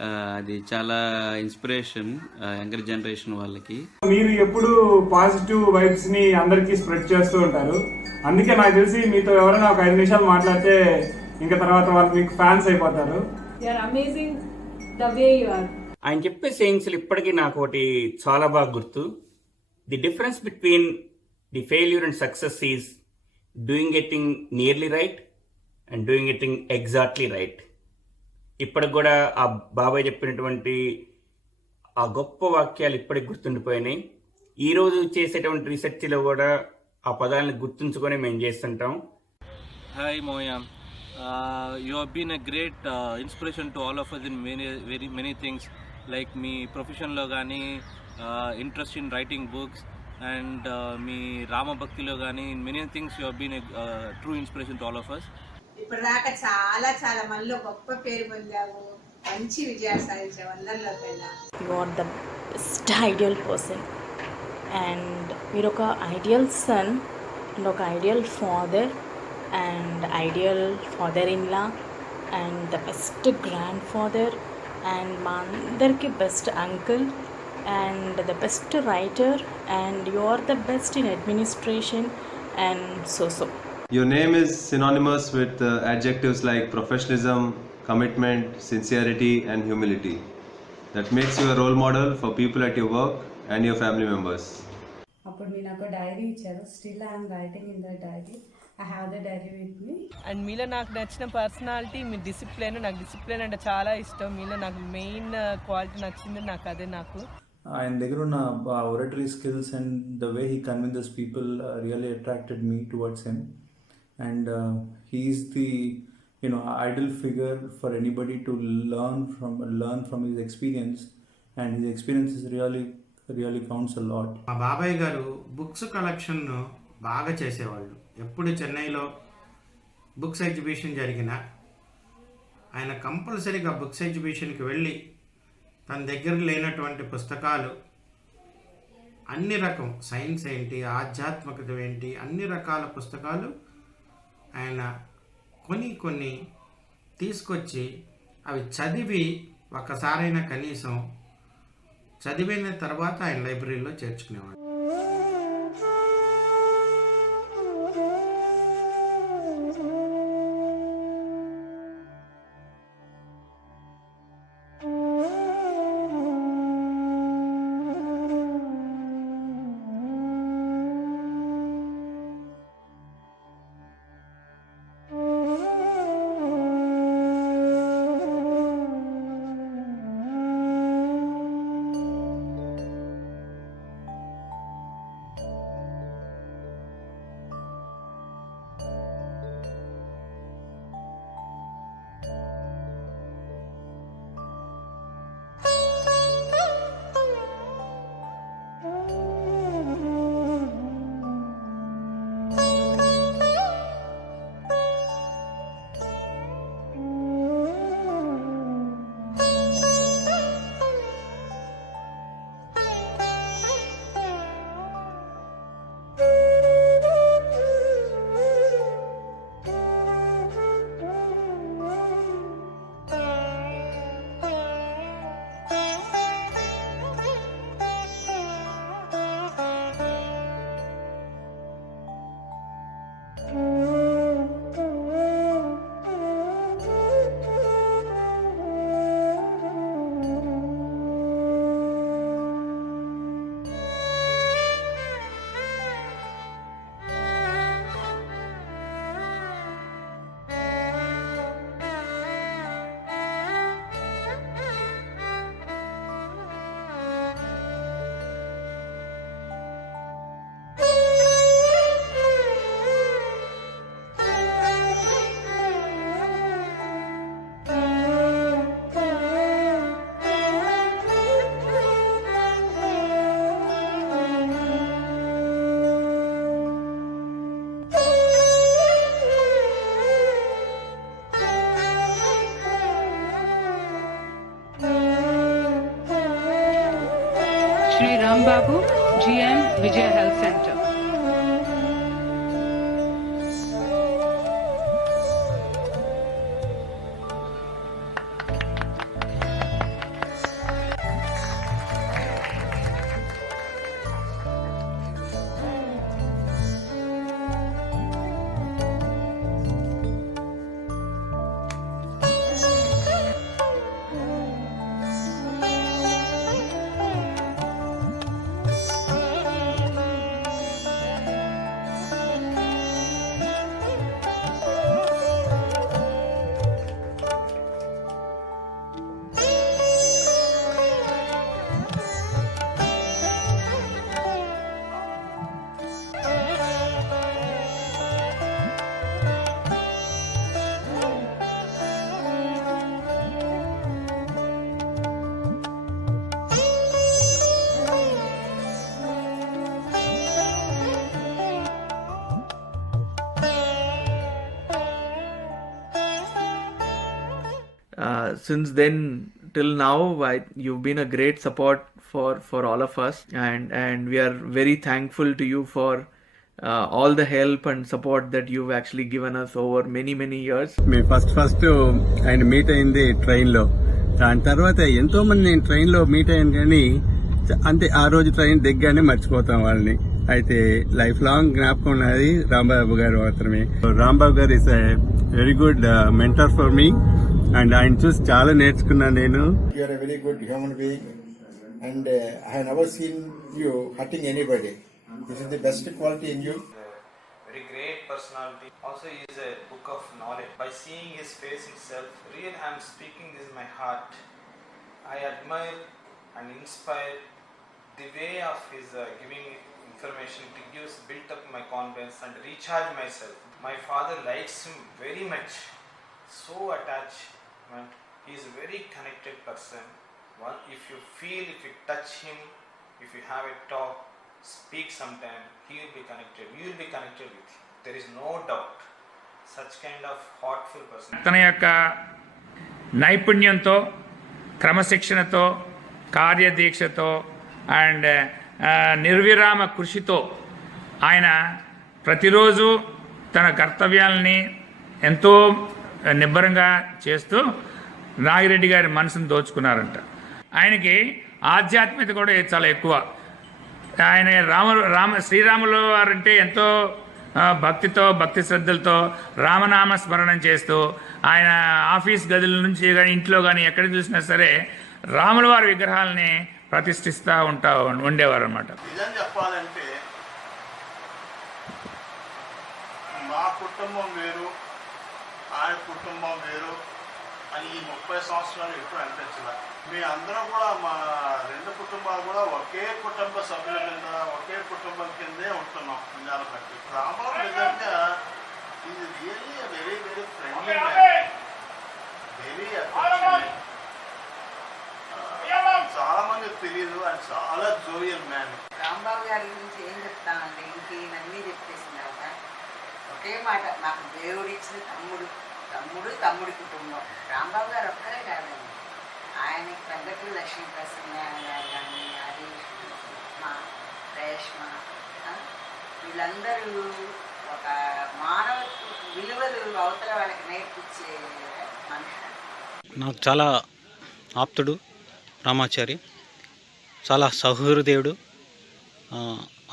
అది చాలా ఇన్స్పిరేషన్ యంగర్ జనరేషన్ వాళ్ళకి. మీరు ఎప్పుడు పాజిటివ్ వైబ్స్ ని అందరికీ స్ప్రెడ్ చేస్తూ ఉంటారు. అందుకే నాకు తెలిసి మీతో ఎవరైనా ఒక 5 నిమిషాలు మాట్లాడితే ఇంకా తర్వాత వాళ్ళు మీకు ఫ్యాన్స్ అయిపోతారు. ఆయన చెప్పే సేయింగ్స్ ఇప్పటికీ నాకు ఒకటి చాలా బాగా గుర్తు. The difference between the failure and success is doing a thing nearly right and doing a thing exactly right. ఇప్పటికి కూడా ఆ బాబాయ్ చెప్పినటువంటి ఆ గొప్ప వాక్యాలు ఇప్పటికి గుర్తుండిపోయినాయి. ఈరోజు చేసేటువంటి రీసెర్చ్లో కూడా ఆ పదాలను గుర్తుంచుకొని మేము చేస్తుంటాం. Hi Moya, you have been a great inspiration to all of us in many things, like me profession lo gaani interest in writing books and me Rama Bhakti lo gaani in many things you have been a true inspiration to all of us. ఇప్పటిదాకా చాలా చాలా మనలో గొప్ప పేరు పొందావు, మంచి విజయాలు సాధించావు అందరిలో కన్నా. You are the best ideal person and మీరు ఒక ఐడియల్ సన్ అండ్ ఒక ideal father and ideal father in law and the best grandfather and మా అందరికి best uncle and the best writer and you are the best in administration and so. Your name is synonymous with adjectives like professionalism, commitment, sincerity and humility. That makes you a role model for people at your work and your family members. అప్పుడు మీరు నాకు diary ఇచ్చారు. Still I'm writing in the diary. I have the diary with me. And మీలో నాకు నచ్చిన personality మీ discipline. నాకు discipline అంటే చాలా ఇష్టం. మీలో నాకు మెయిన్ క్వాలిటీ నచ్చింది నాకు అదే. నాకు ఆయన దగ్గర ఉన్న oratory skills and the way he convinces people really attracted me towards him. And he is the ideal figure for anybody to learn from his experience, and his experience is really counts a lot. మా బాబాయ్ గారు books collection బాగా చేసేవాళ్ళు. ఎప్పుడు చెన్నైలో books exhibition జరిగినా ఆయన కంపల్సరీగా బుక్స్ ఎగ్జిబిషన్కి వెళ్ళి తన దగ్గర లేనటువంటి పుస్తకాలు అన్ని రకం సైన్స్ ఏంటి, ఆధ్యాత్మికత ఏంటి, అన్ని రకాల పుస్తకాలు ఆయన కొన్ని తీసుకొచ్చి అవి చదివి ఒక్కసారైనా కనీసం చదివిన తర్వాత ఆయన లైబ్రరీలో చేర్చుకునేవాడు. Shri Ram Babu, GM, Vijay Health Center. since then till now, you've been a great support for all of us, and we are very thankful to you for all the help and support that you've actually given us over many years. మేము first ఆయన meet అయింది ట్రైన్లో. దాని తర్వాత ఎంతో మంది నేను ట్రైన్లో మీట్ అయ్యాను, కానీ అంతే ఆ రోజు ట్రైన్ దిగ్గానే మర్చిపోతాం వాళ్ళని. అయితే లైఫ్ లాంగ్ జ్ఞాపకం ఉన్నది రాంబాబు గారు మాత్రమే. రాంబాబు గారు is a very good mentor for me, and ఆయన చూసి చాలా నేర్చుకున్నాను నేను. You are a very good human being, and I have never seen you hurting anybody. This is the best quality in you. Very great personality. Also, he is a book of knowledge. By seeing his face itself, really I am speaking this in my heart. I admire and inspire the way of his giving information. It gives built up my confidence and recharge myself. My father likes him very much. So attachment. He is a very connected person. One, if you feel, if you touch him, if you have a talk, speak sometime, he will be connected. You will be connected with him. There is no doubt. Such kind of heartful person. తన యొక్క నైపుణ్యంతో, క్రమశిక్షణతో, కార్యదీక్షతో and నిర్విరామ కృషితో ఆయన ప్రతిరోజు తన కర్తవ్యాలని ఎంతో నిబ్బరంగా చేస్తూ నాగిరెడ్డి గారి మనసును దోచుకున్నారంట. ఆయనకి ఆధ్యాత్మికత కూడా చాలా ఎక్కువ. ఆయన శ్రీరాములు వారంటే ఎంతో భక్తితో, భక్తి శ్రద్ధలతో రామనామ స్మరణం చేస్తూ ఆయన ఆఫీస్ గదుల నుంచి కానీ ఇంట్లో కానీ ఎక్కడ చూసినా సరే రాముల వారి విగ్రహాలని ప్రతిష్ఠిస్తూ ఉండేవారు అన్నమాట. నిజం చెప్పాలంటే మా కుటుంబం వేరు, ఆయన కుటుంబం వేరు అని ఈ 30 సంవత్సరాలు ఎప్పుడు అనిపించలే. మీ అందరం కూడా, మా 2 కుటుంబాలు కూడా ఒకే కుటుంబ సభ్యుల కింద, ఒకే కుటుంబం కిందే ఉంటున్నాం నిజాలు బట్టి. రాంబాబు నిజంగా ఇది really very very friendly man, very affectionate. చాలా మందికి తెలియదు, ఆయన చాలా జోవియల్ మ్యాన్. రాంబాబు గారి గురించి ఏం చెప్తానండి, ఇంకేనన్నీ చెప్పేసింది కదా. ఒకే మాట, నాకు దేవుడిచ్చిన తమ్ముడి కుటుంబం. రాంబాబు గారు ఒక్కరే కాదండి, ఆయనకి తగ్గట్టు లక్ష్మీ ప్రసన్న గారు కానీ, హరీష్, మా రేష్మ, వీళ్ళందరూ ఒక మానవ విలువలు అవతల వాళ్ళకి నేర్పించే మనిషి. నాకు చాలా ఆప్తుడు రామాచారి, చాలా సహృదయుడు,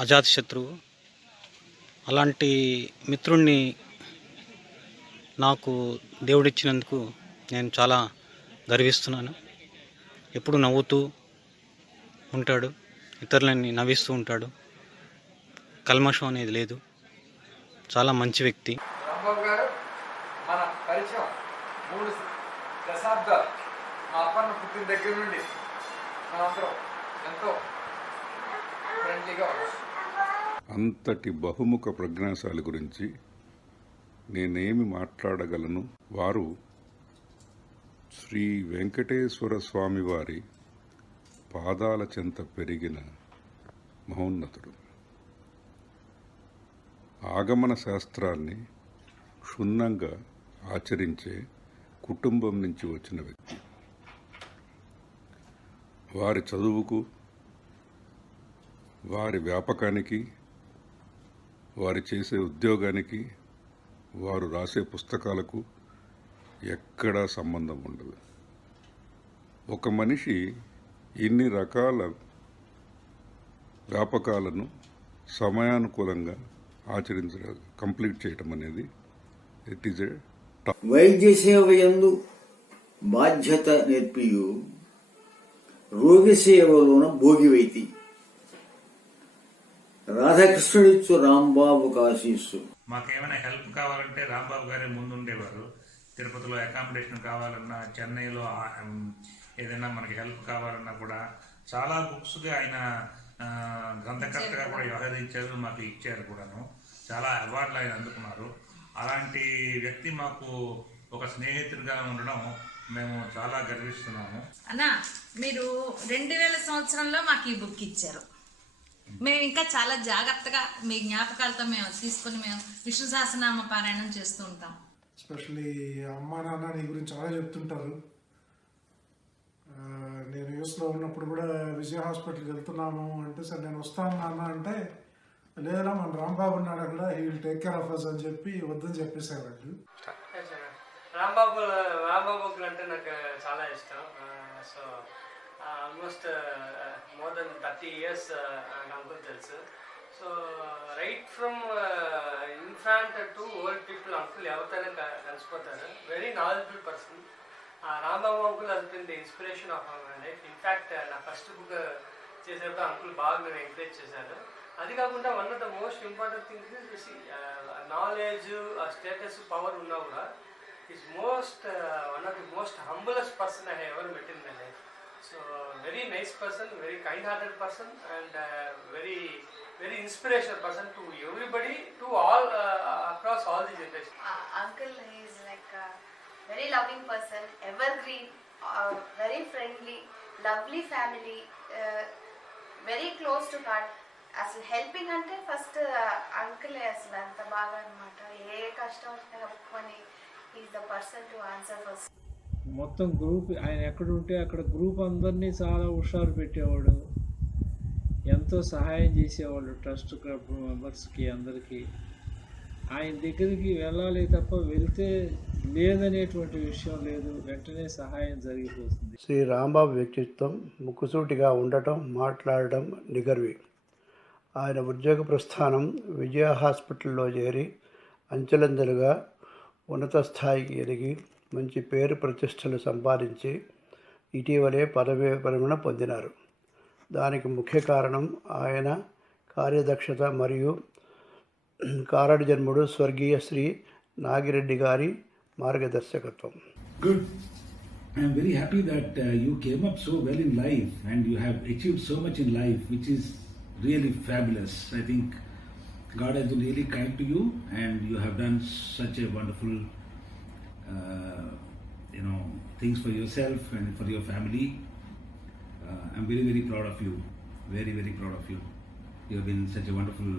అజాతశత్రువు. అలాంటి మిత్రుణ్ణి నాకు దేవుడిచ్చినందుకు నేను చాలా గర్విస్తున్నాను. ఎప్పుడు నవ్వుతూ ఉంటాడు, ఇతరులని నవ్విస్తూ ఉంటాడు, కల్మషం అనేది లేదు, చాలా మంచి వ్యక్తి. రాంబాబు గారు మన పరిచయం 3 దశాబ్దాలు. మా అప్పన్న పుట్టిన దగ్గర నుండి మనందరం ఎంతో ఫ్రెండ్లీగా ఉన్నాం. అంతటి బహుముఖ ప్రజ్ఞాశాలి గురించి నేనేమి మాట్లాడగలను? వారు శ్రీ వెంకటేశ్వర స్వామి వారి పాదాల చెంత పెరిగిన మహోన్నతుడు. ఆగమన శాస్త్రాన్ని క్షుణ్ణంగా ఆచరించే కుటుంబం నుంచి వచ్చిన వ్యక్తి. వారి చదువుకు, వారి వ్యాపకానికి, వారు చేసే ఉద్యోగానికి, వారు రాసే పుస్తకాలకు ఎక్కడా సంబంధం ఉండదు. ఒక మనిషి ఇన్ని రకాల వ్యాపకాలను సమయానుకూలంగా కంప్లీట్ చేయటం అనేది ఇట్ ఈజ్ ఏ టఫ్. వైద్య సేవ యందు బాధ్యత నేర్పియు రోగి సేవలోన భోగివైతి. రాధాకృష్ణుడిచ్చు రాంబాబు కాశీస్సు. మాకేమైనా హెల్ప్ కావాలంటే రాంబాబు గారే ముందుండేవారు. తిరుపతిలో అకామిడేషన్ కావాలన్నా, చెన్నైలో ఏదైనా మనకి హెల్ప్ కావాలన్నా కూడా చాలా బుక్స్గా ఆయన గ్రంథకర్తగా కూడా వ్యవహరించారు, మాకు ఇచ్చారు కూడాను. చాలా అవార్డులు ఆయన అందుకున్నారు. అలాంటి వ్యక్తి మాకు ఒక స్నేహితుడిగా ఉండడం మేము చాలా గర్విస్తున్నాము. అన్న, మీరు 2000 సంవత్సరంలో మాకు ఈ బుక్ ఇచ్చారు. మేము ఇంకా చాలా జాగ్రత్తగా మీ జ్ఞాపకాలతో మేము తీసుకుని మేము విష్ణు సహస్రనామ పారాయణం చేస్తూ ఉంటాం. ఎస్పెషల్లీ అమ్మ నాన్న నీ గురించి చాలా చెప్తుంటారు. నేను యూఎస్లో ఉన్నప్పుడు కూడా విజయ హాస్పిటల్కి వెళ్తున్నాము అంటే, సార్ నేను వస్తాను నాన్న అంటే, లేదా మన రాంబాబు ఉన్నాడు అక్కడ, he will take care of us అని చెప్పి వద్దని చెప్పేసేవాళ్ళు. రాంబాబు అంటే నాకు చాలా ఇష్టం. So almost more than 30 years నాకు తెలుసు. So right from infant to old people uncle ఎవరితోనే కలిసిపోతారు. Very knowledgeable person. Rambabu uncle has been the inspiration of my life. In fact నా ఫస్ట్ బుక్ చేసేటప్పుడు అంకుల్ బాగా నన్ను ఎంకరేజ్ చేశారు. అది కాకుండా one of the most important things knowledge, status, power ఉన్నా కూడా is one of the most humblest person I ever met in my life. So very nice person, very kind hearted person and very inspirational person to everybody, to all across all the generations. Uncle is like a very loving person, evergreen, very friendly, lovely family, very close to God. అసలు helping అంటే first అంకులే అసలు అంత బాగా అనమాట. ఏ కష్టం వచ్చినా కప్పుకొని is the person to answer first. మొత్తం గ్రూప్ ఆయన ఎక్కడ ఉంటే అక్కడ గ్రూప్ అందరినీ చాలా హుషారు పెట్టేవాడు, ఎంతో సహాయం చేసేవాళ్ళు ట్రస్ట్ క్లబ్ మెంబర్స్కి అందరికీ. ఆయన దగ్గరికి వెళ్ళాలి తప్ప వెళ్తే లేదనేటువంటి విషయం లేదు, వెంటనే సహాయం జరిగిపోతుంది. శ్రీ రాంబాబు వ్యక్తిత్వం ముక్కుసూటిగా ఉండటం, మాట్లాడటం నిగర్వి. ఆయన ఉద్యోగ ప్రస్థానం విజయ హాస్పిటల్లో చేరి అంచెలంచెలుగా ఉన్నత స్థాయికి ఎదిగి మంచి పేరు ప్రతిష్టలు సంపాదించి ఇటీవలే పదవి విరమణ పొందినారు. దానికి ముఖ్య కారణం ఆయన కార్యదక్షత మరియు కారణ జన్ముడు స్వర్గీయ శ్రీ నాగిరెడ్డి గారి మార్గదర్శకత్వం. Good. I am very happy that you came up so well in life and you have achieved so much in life, which is really fabulous. I think God has been really kind to you and you have done such a wonderful things for yourself and for your family. I'm very, very proud of you. Very, very proud of you. You have been such a wonderful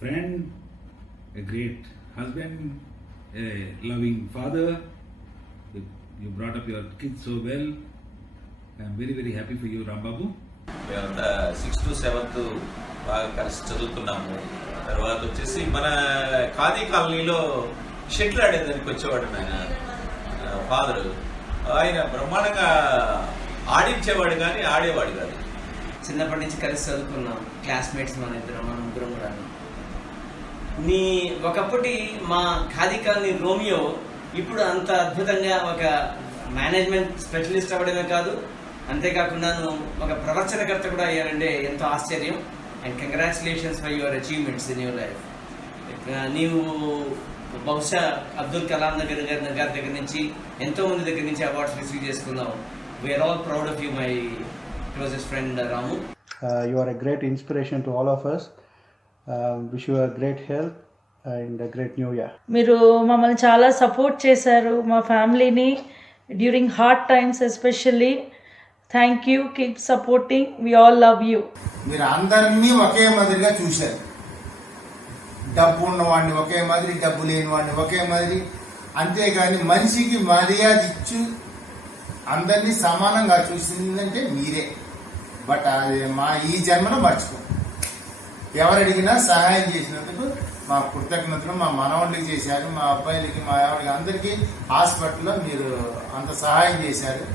friend, a great husband, a loving father. You brought up your kids so well. I'm very, very happy for you, Rambabu. మేమంతా 6th to 7th బాగా కలిసి చదువుకున్నాము. తర్వాత వచ్చేసి మన ఖాదీ కాలనీలో shuttle ఆడేదానికి వచ్చేవాడు ఆయన father. ఆయన బ్రహ్మాండంగా ఆడించేవాడు కానీ ఆడేవాడు కాదు. చిన్నప్పటి నుంచి కలిసి చదువుకున్నాం, క్లాస్మేట్స్ మన ముగ్గురం కూడా. ఒకప్పటి మా ఖాదీ కాలనీ రోమియో ఇప్పుడు అంత అద్భుతంగా ఒక మేనేజ్మెంట్ స్పెషలిస్ట్ అవ్వడమే కాదు, అంతేకాకుండా ఒక ప్రవచనకర్త కూడా అయ్యారంటే ఎంతో ఆశ్చర్యం. And congratulations for your achievements in your life. నీవు బహుశా అబ్దుల్ కలాం గారి దగ్గర నుంచి ఎంతో మంది దగ్గర నుంచి అవార్డ్స్ రిసీవ్ చేసుకున్నావు. We're all proud of you my closest friend Ramu. You are a great inspiration to all of us. Wish you a great health and a great new year. మీరు మమ్మల్ని చాలా సపోర్ట్ చేశారు, మా ఫ్యామిలీని during hard times especially. Thank you, keep supporting, we all love you. మీరు అందరినీ ఒకే మాదిరిగా చూశారు. డబ్బు ఉన్నవాడిని ఒకే మాదిరి, డబ్బు లేని వాడిని ఒకే మాదిరి. అంతేగాని మనిషికి మర్యాద ఇచ్చి అందరినీ సమానంగా చూసిందంటే మీరే. బట్ అది మా ఈ జన్మలో మర్చిపో. ఎవరు అడిగినా సహాయం చేసినందుకు మా కృతజ్ఞతలు. మా మనవాళ్ళకి చేశారు, మా అబ్బాయిలకి, మా ఆవిడకి, అందరికీ హాస్పిటల్లో మీరు అంత సహాయం చేశారు.